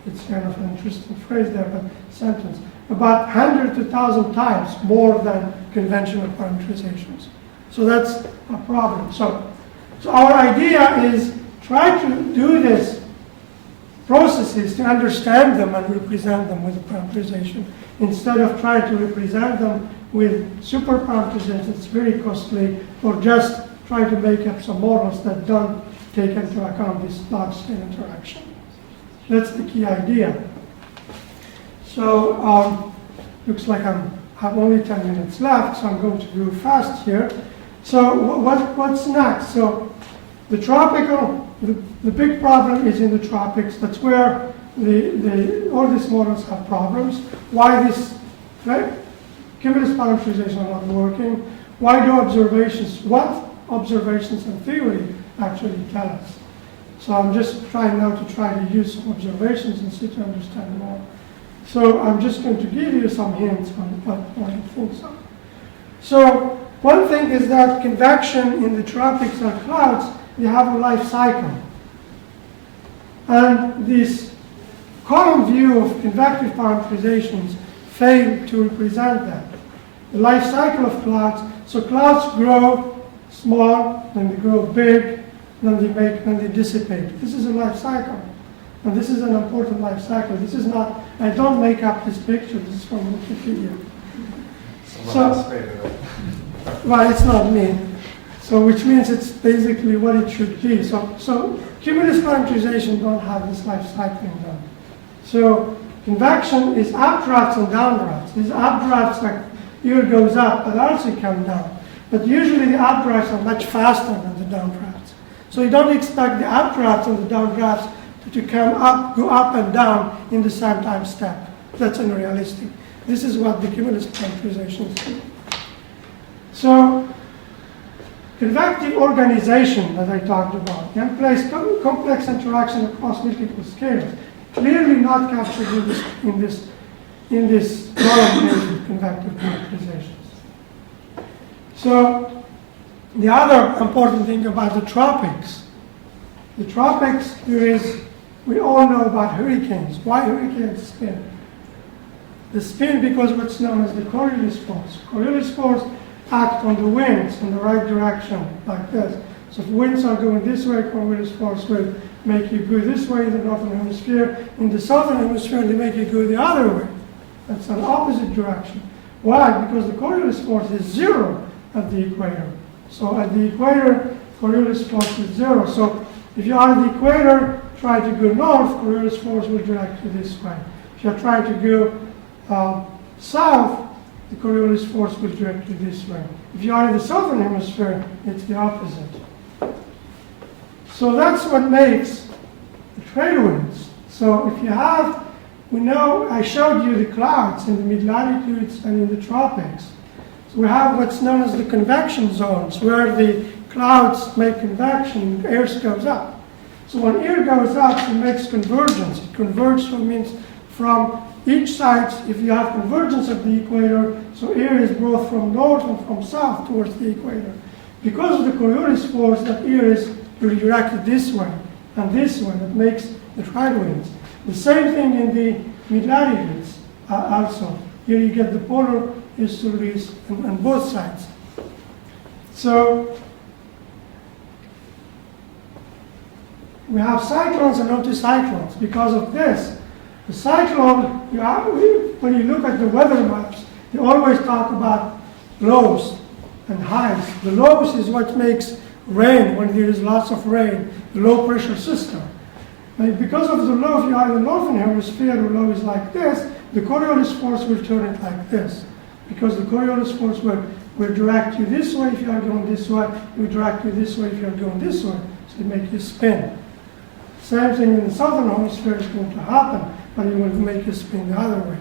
It's kind of an interesting phrase there, but sentence. About 100 to 1,000 times more than conventional parameterizations. So that's a problem. So our idea is try to do this processes to understand them and represent them with parameterization, instead of trying to represent them with super parameterization. It's very costly, or just try to make up some models that don't take into account this large-scale interaction. That's the key idea. So looks like I have only 10 minutes left, so I'm going to go fast here. So what's next? So the tropical, the big problem is in the tropics. That's where all these models have problems. Why this cumulus parameterization are not working? Why do what observations and theory actually tell us? So I'm just trying now to use some observations and see to understand more. So I'm just going to give you some hints on what the things are. So one thing is that convection in the tropics or clouds, they have a life cycle. And this column view of convective parameterizations fail to represent that. The life cycle of clouds, so clouds grow small, then they grow big, then they dissipate. This is a life cycle. And this is an important life cycle. This is not, I don't make up this picture, this is from Wikipedia. Well, it's not me. So which means it's basically what it should be. So cumulus parameterization don't have this life cycling done. So convection is updrafts and downdrafts. These updrafts, like here goes up, but also come down. But usually the updrafts are much faster than the downdrafts. So you don't expect the updrafts and the downdrafts to come up, go up and down in the same time step. That's unrealistic. This is what the cumulus parameterizations do. So convective organization that I talked about can place complex interaction across multiple scales, clearly not captured in this column of convective parameterizations. So the other important thing about the tropics, we all know about hurricanes. Why hurricanes spin? They spin because what's known as the Cumulus force. Cumulus force act on the winds in the right direction, like this. So if winds are going this way, Cumulus force will make you go this way in the northern hemisphere. In the southern hemisphere, they make you go the other way. That's an opposite direction. Why? Because the Cumulus force is zero at the equator. So at the equator, Cumulus force is zero. So if you are at the equator, try to go north, Cumulus force will direct you this way. If you're trying to go south, the Cumulus force will direct you this way. If you are in the southern hemisphere, it's the opposite. So that's what makes the trade winds. So if you have, we know, I showed you the clouds in the mid-latitudes and in the tropics. So we have what's known as the convection zones, where the clouds make convection, air goes up. So when air goes up, it makes convergence. It converges, so it means from each side, if you have convergence of the equator, so air is brought from north and from south towards the equator. Because of the Coriolis force, that air is redirected this way and this way. That makes the trade winds. The same thing in the mid-latitudes also. Here you get the polar easterlies on both sides. So we have cyclones and anticyclones. Because of this, the cyclone, when you look at the weather maps, they always talk about lows and highs. The lows is what makes rain when there is lots of rain, the low pressure system. And because of the low, if you are in the northern hemisphere, the low is like this, the Coriolis force will turn it like this. Because the Coriolis force will direct you this way if you are going this way, it will direct you this way if you are going this way. So it makes you spin. Same thing in the southern hemisphere is going to happen, but it will make you spin the other way.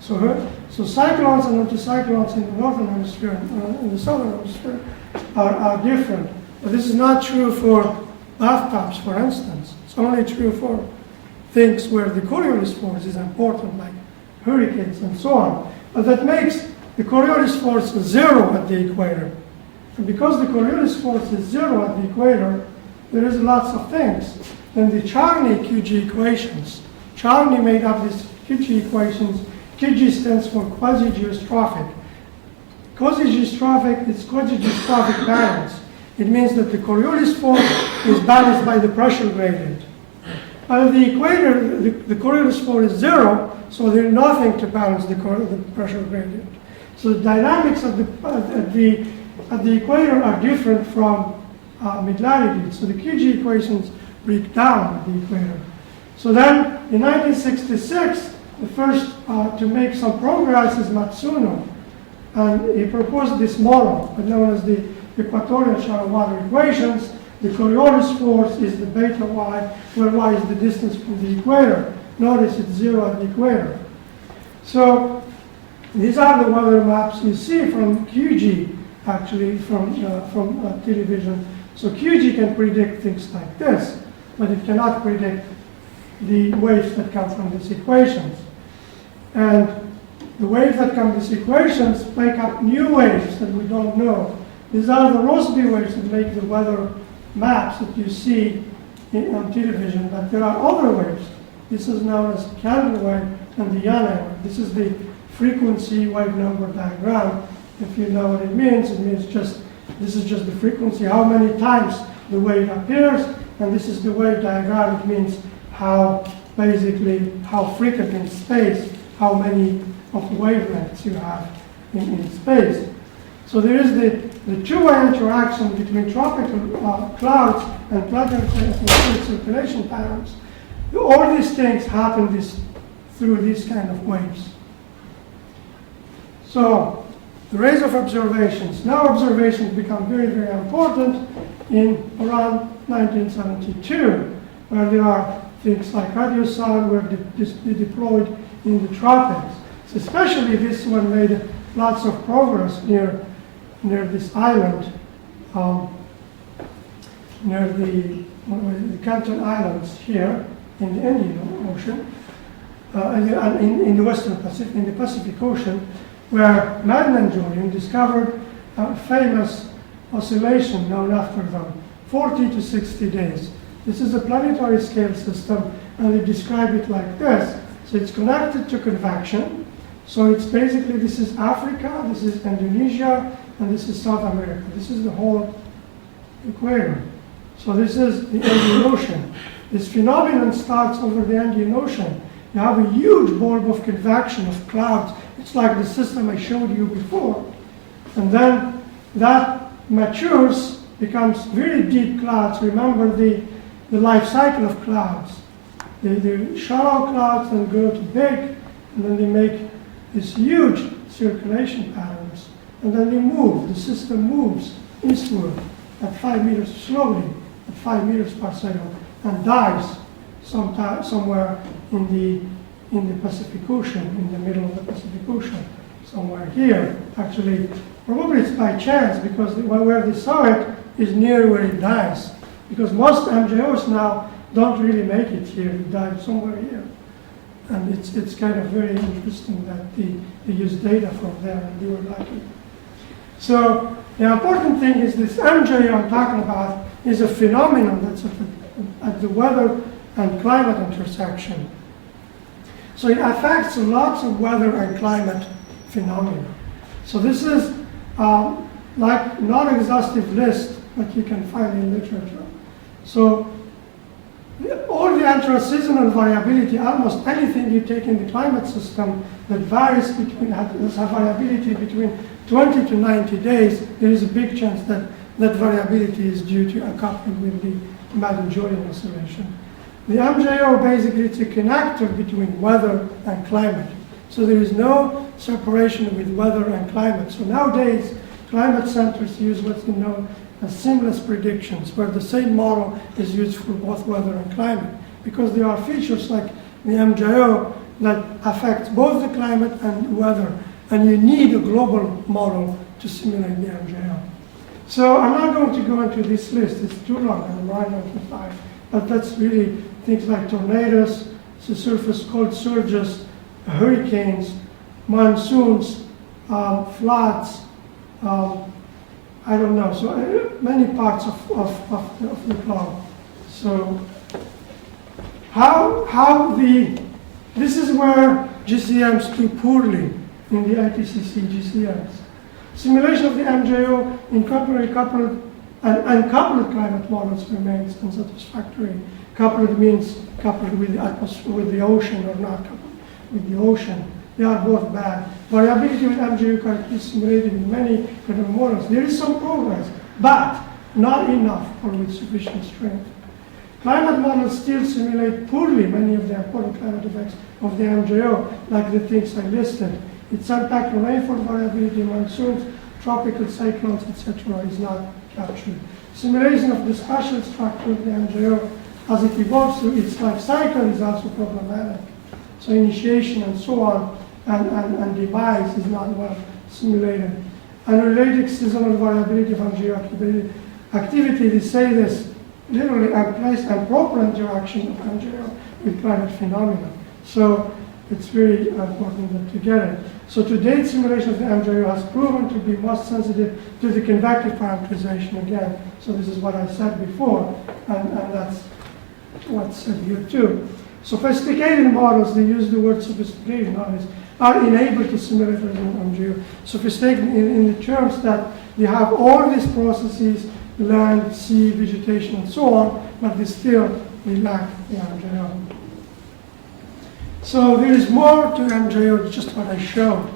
So cyclones and anticyclones in the northern hemisphere and in the southern hemisphere are different. But this is not true for bathtubs, for instance. It's only true for things where the Coriolis force is important, like hurricanes and so on. But that makes the Coriolis force zero at the equator. And because the Coriolis force is zero at the equator, there is lots of things. Then the Charney QG equations. Charney made up these QG equations. QG stands for quasi-geostrophic. Quasi-geostrophic is quasi-geostrophic balance. It means that the Coriolis force is balanced by the pressure gradient. But at the equator, the Coriolis force is zero, so there's nothing to balance the pressure gradient. So the dynamics at the equator are different from mid-latitude. So the QG equations break down at the equator. So then, in 1966, the first to make some progress is Matsuno. And he proposed this model, known as the Equatorial shallow water equations. The Coriolis force is the beta y, where y is the distance from the equator. Notice it's zero at the equator. So these are the weather maps you see from QG, actually, from television. So QG can predict things like this, but it cannot predict the waves that come from these equations. And the waves that come from these equations make up new waves that we don't know. These are the Rossby waves that make the weather maps that you see on television, but there are other waves. This is known as Kelvin wave and the Yana wave. This is the frequency wave number diagram. If you know what it means just, this is just the frequency, how many times the wave appears, and this is the wave diagram. It means how, basically, how frequent in space, how many of wavelengths you have in space. So there is the two-way interaction between tropical clouds and planetary circulation patterns. All these things happen through these kind of waves. So the rays of observations. Now observations become very, very important in around 1972, where there are things like radio sound were deployed in the tropics. So especially this one made lots of progress near this island, near the Canton Islands here in the Indian Ocean, and in the Western Pacific, in the Pacific Ocean, where Madden and Julian discovered a famous oscillation known after them, 40 to 60 days. This is a planetary scale system, and they describe it like this. So it's connected to convection. So it's basically, this is Africa, this is Indonesia, and this is South America. This is the whole equator. So this is the Indian Ocean. This phenomenon starts over the Indian Ocean. You have a huge bulb of convection of clouds. It's like the system I showed you before. And then that matures, becomes very deep clouds. Remember the life cycle of clouds. The shallow clouds then grow to big, and then they make these huge circulation patterns. And then they move, the system moves eastward at 5 meters slowly. at 5 meters per second and dives somewhere in the Pacific Ocean, in the middle of the Pacific Ocean, somewhere here. Actually, probably it's by chance, because where they saw it is near where it dives. Because most MJOs now don't really make it here, they dive somewhere here. And it's kind of very interesting that they use data from there, and they were lucky. So the important thing is this MJO I'm talking about is a phenomenon that's at the weather and climate intersection. So it affects lots of weather and climate phenomena. So this is like non-exhaustive list that you can find in literature. So all the intra-seasonal variability, almost anything you take in the climate system that varies between, has a variability between 20 to 90 days, there is a big chance that that variability is due to a coupling with the Madden-Julian oscillation. The MJO basically it's a connector between weather and climate. So there is no separation with weather and climate. So nowadays, climate centers use what's known as seamless predictions, where the same model is used for both weather and climate, because there are features like the MJO that affects both the climate and weather, and you need a global model to simulate the MJO. So I'm not going to go into this list, it's too long, and I'm running out of time, but that's really things like tornadoes, the surface cold surges, hurricanes, monsoons, floods, I don't know, so many parts of the cloud. So this is where GCMs do poorly in the IPCC GCMs. Simulation of the MJO in coupled and uncoupled climate models remains unsatisfactory. Coupled means coupled with the atmosphere, with the ocean, or not coupled with the ocean. They are both bad. Variability with MJO currently is simulated in many kind of models. There is some progress, but not enough or with sufficient strength. Climate models still simulate poorly many of the important climate effects of the MJO, like the things I listed. Its impact on rainfall variability, monsoons, tropical cyclones, etc. is not captured. Simulation of the spatial structure of the MJO as it evolves through its life cycle is also problematic. So initiation and so on, and device is not well simulated. Unrelated seasonal variability of MJO activity, they say this literally and proper interaction of MJO with climate phenomena. So it's very important to get it. So to date, simulation of the MJO has proven to be most sensitive to the convective parametrization again. So this is what I said before, and that's what's said here too. Sophisticated models, they use the word sophisticated models, are enabled to simulate MJO. Sophisticated in the terms that they have all these processes, land, sea, vegetation, and so on, but they lack the MJO. So there is more to MJO than just what I showed.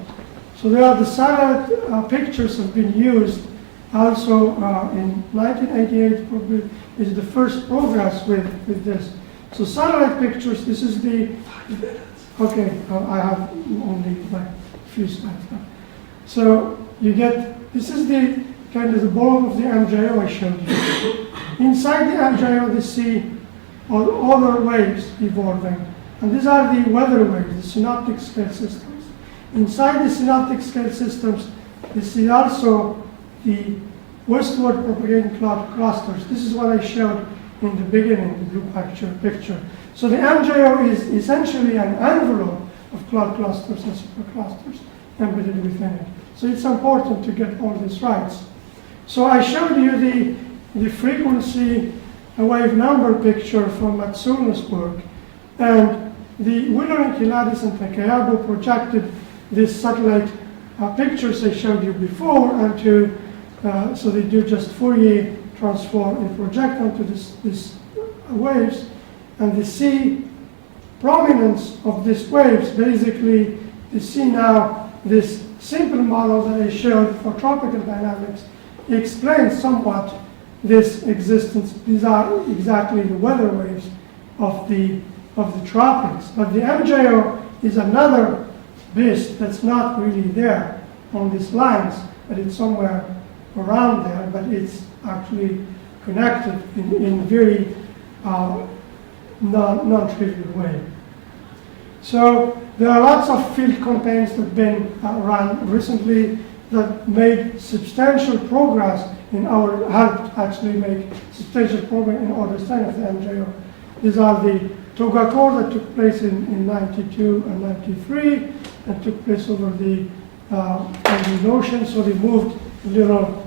So there are the satellite pictures have been used also in 1988, probably is the first progress with this. So satellite pictures, this is the, okay, I have only like a few slides now. So you get, this is the kind of the ball of the MJO I showed you. Inside the MJO, they see other waves evolving. And these are the weather waves, the synoptic scale systems. Inside the synoptic scale systems, you see also the westward propagating cloud clusters. This is what I showed in the beginning, the blue picture. So the MJO is essentially an envelope of cloud clusters and superclusters embedded within it. So it's important to get all these right. So I showed you the frequency wave number picture from Matsuno's work. And the Willering, Kiladis, and Takayabo projected these satellite pictures I showed you before, and so they do just Fourier transform and project onto these waves, and they see prominence of these waves. Basically, they see now this simple model that I showed for tropical dynamics. It explains somewhat this existence. These are exactly the weather waves of the tropics. But the MJO is another beast that's not really there on these lines, but it's somewhere around there, but it's actually connected in very non-trivial way. So there are lots of field campaigns that have been run recently that made substantial progress in our, helped actually make substantial progress in our understanding of the MJO. These are the Toga Accord that took place in 92 and 93 and took place over the Indian Ocean. So they moved a little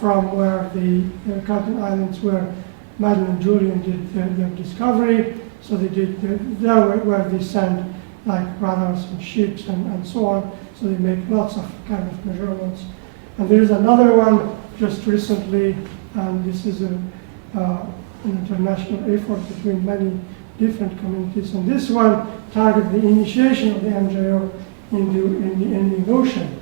from where the Caribbean Islands where Madeline and Julian did their discovery. So they did there where they send like radars and ships and so on. So they make lots of kind of measurements. And there is another one just recently, and this is an international effort between many different communities. And this one targeted the initiation of the MJO in the Indian Ocean.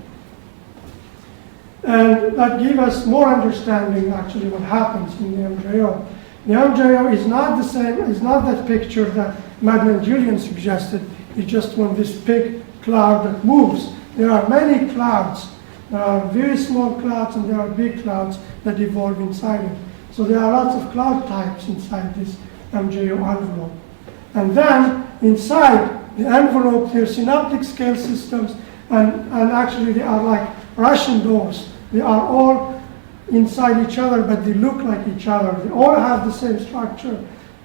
And that gave us more understanding actually what happens in the MJO. The MJO is not the same, is not that picture that Madeline and Julian suggested. It's just one this big cloud that moves. There are many clouds. There are very small clouds and there are big clouds that evolve inside it. So there are lots of cloud types inside this MJO envelope. And then inside the envelope, there are synoptic scale systems, and actually they are like Russian doors. They are all inside each other, but they look like each other. They all have the same structure.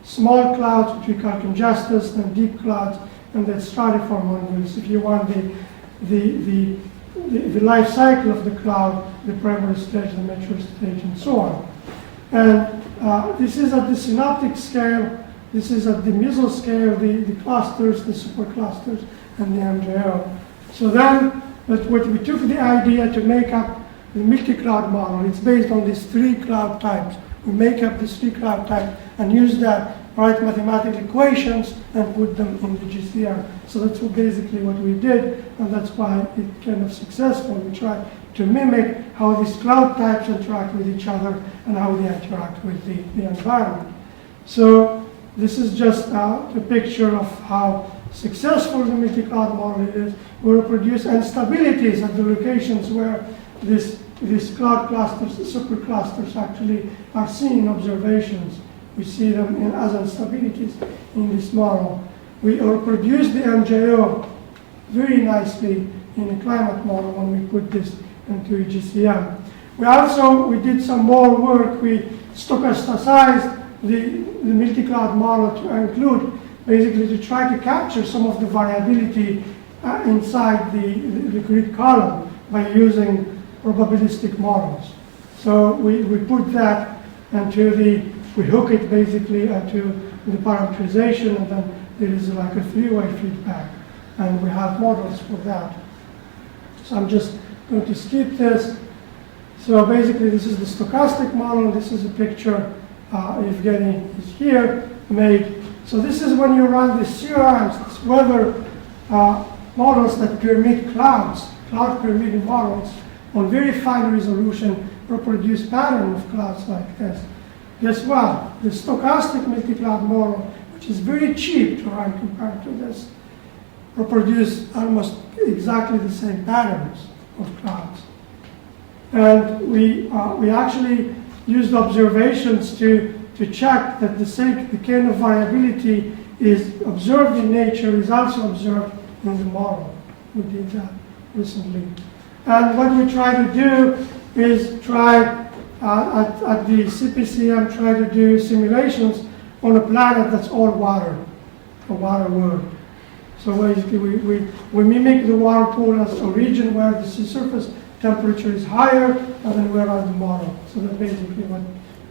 Small clouds, which we call congestus, and deep clouds, and then stratiform envelopes. If you want the life cycle of the cloud, the primary stage, the mature stage, and so on. And this is at the synoptic scale. This is at the mesoscale, the clusters, the superclusters, and the MJO. So then, but what we took the idea to make up the multi-cloud model. It's based on these three cloud types. We make up these three cloud types and use that, write mathematical equations, and put them in the GCR. So that's basically what we did, and that's why it kind of successful. We tried to mimic how these cloud types interact with each other and how they interact with the environment. So this is just a picture of how successful the multi-cloud model is. We reproduce instabilities at the locations where these cloud clusters, the superclusters, actually are seen in observations. We see them as instabilities in this model. We reproduce the MJO very nicely in a climate model when we put this into a GCM. We did some more work. We stochasticized the multi-cloud model to include, basically to try to capture some of the variability inside the grid column by using probabilistic models. So we put that into we hook it basically to the parametrization, and then there is like a three-way feedback, and we have models for that. So I'm just going to skip this. So basically this is the stochastic model. This is a picture Evgeny is here made. So this is when you run the CRMs, these weather models that permit clouds, cloud permitting models on very fine resolution, reproduce pattern of clouds like this. Guess what? The stochastic multi-cloud model, which is very cheap to run compared to this, reproduce almost exactly the same patterns of clouds. And we actually used observations to check that the kind of variability is observed in nature is also observed in the model. We did that recently. And what we try to do is at the CPCM, try to do simulations on a planet that's all water, a water world. So basically we mimic the water pool as a region where the sea surface temperature is higher, and then we run the model. So that's basically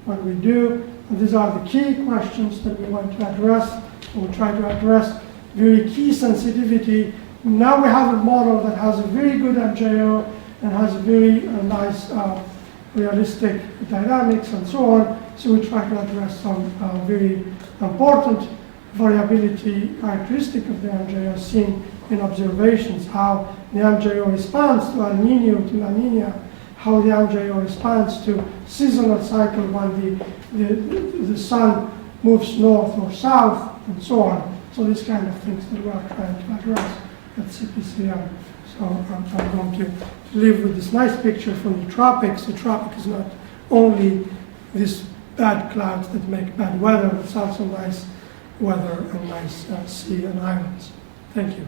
what we do. And these are the key questions that we want to address. And we try to address very key sensitivity. Now we have a model that has a very good MJO and has a very nice realistic dynamics and so on. So we try to address some very important variability characteristic of the MJO seen in observations, how the MJO responds to El Nino, to La Nina, how the MJO responds to seasonal cycle when the sun moves north or south and so on. So these kind of things that we are trying to address at CPCM. So I'm going to leave with this nice picture from the tropics. The tropic is not only this bad clouds that make bad weather. It's also nice weather and nice sea and islands. Thank you.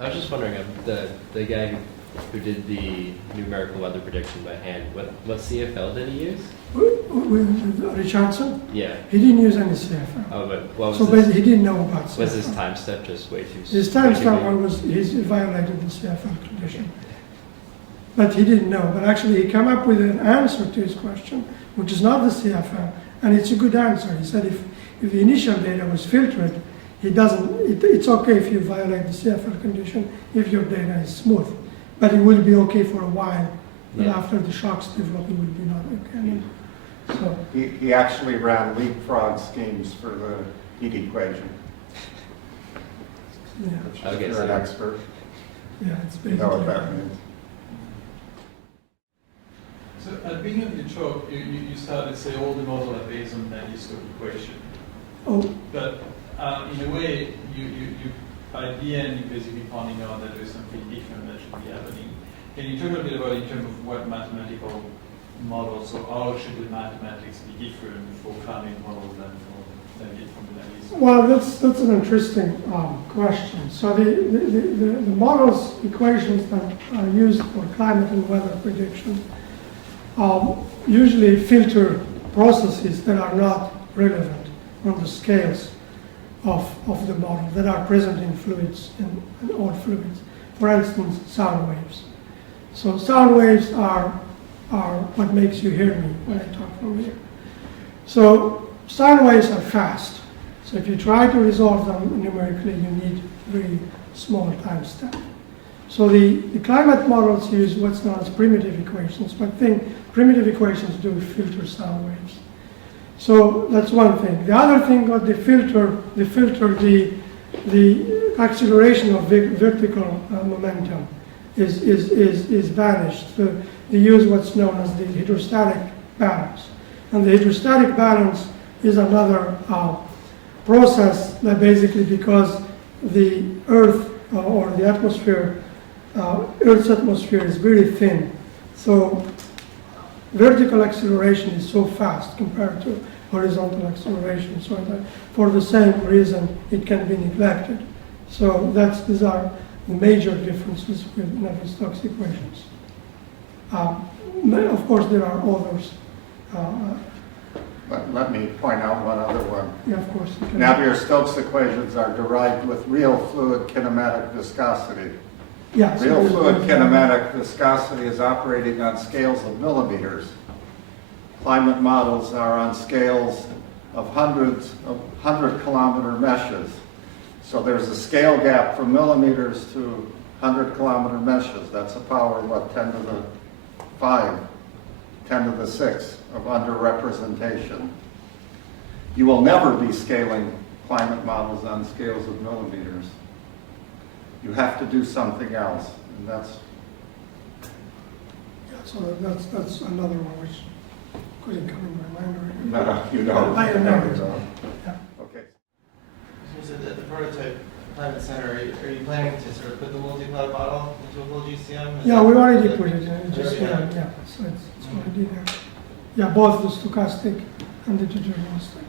I was just wondering, the guy who did the numerical weather prediction by hand, what CFL did he use? Richardson? Yeah. He didn't use any CFL. Oh, but what was So this? basically, he didn't know about CFL. Was his time step just way too? His time step was he violated the CFL condition, but he didn't know. But actually, he came up with an answer to his question, which is not the CFL, and it's a good answer. He said if the initial data was filtered, it's okay if you violate the CFL condition if your data is smooth, but it will be okay for a while. But Yeah. after the shocks develop, it will be not okay anymore. So He actually ran leapfrog schemes for the heat equation, yeah, which Okay, if you're so- an expert, yeah, it's you basically. know what that means. So at the beginning of your talk, you started to say all the models are based on that stochastic equation. Oh, But in a way, you by the end, you basically finding out that there's something different that should be happening. Can you talk a bit about in terms of what mathematical models, so how should the mathematics be different for climate models than from the Lebanese? well, that's an interesting question. So the models, equations that are used for climate and weather prediction usually filter processes that are not relevant on the scales of the model that are present in fluids and all fluids. For instance, sound waves. So sound waves are what makes you hear me when I talk from here. So sound waves are fast. So if you try to resolve them numerically, you need very small time step. So the climate models use what's known as primitive equations, but primitive equations do filter sound waves. So that's one thing. The other thing, what they filter the acceleration of vertical momentum is vanished. So they use what's known as the hydrostatic balance. And the hydrostatic balance is another process that basically, because the Earth or the atmosphere, Earth's atmosphere is very thin, so vertical acceleration is so fast compared to horizontal acceleration, so that for the same reason it can be neglected. So these are the major differences with Navier-Stokes equations. Of course, there are others. But let me point out one other one. Yeah, of course. You can. Navier-Stokes equations are derived with real fluid kinematic viscosity. Yeah, so Real there's- fluid kinematic viscosity is operating on scales of millimeters. Climate models are on scales of 100-kilometer meshes. So there's a scale gap from millimeters to 100-kilometer meshes. That's a power of what, 10 to the 5, 10 to the 6 of underrepresentation. You will never be scaling climate models on scales of millimeters. You have to do something else, and that's Yeah, so that's another one which couldn't come in my mind right now. no, you know. I know. Yeah. Okay. So at the prototype climate center, are you planning to sort of put the multi-cloud model into a full GCM? Yeah, we already put it in. Just, Already have? yeah, so it's already there. Yeah, both the stochastic and the deterministic.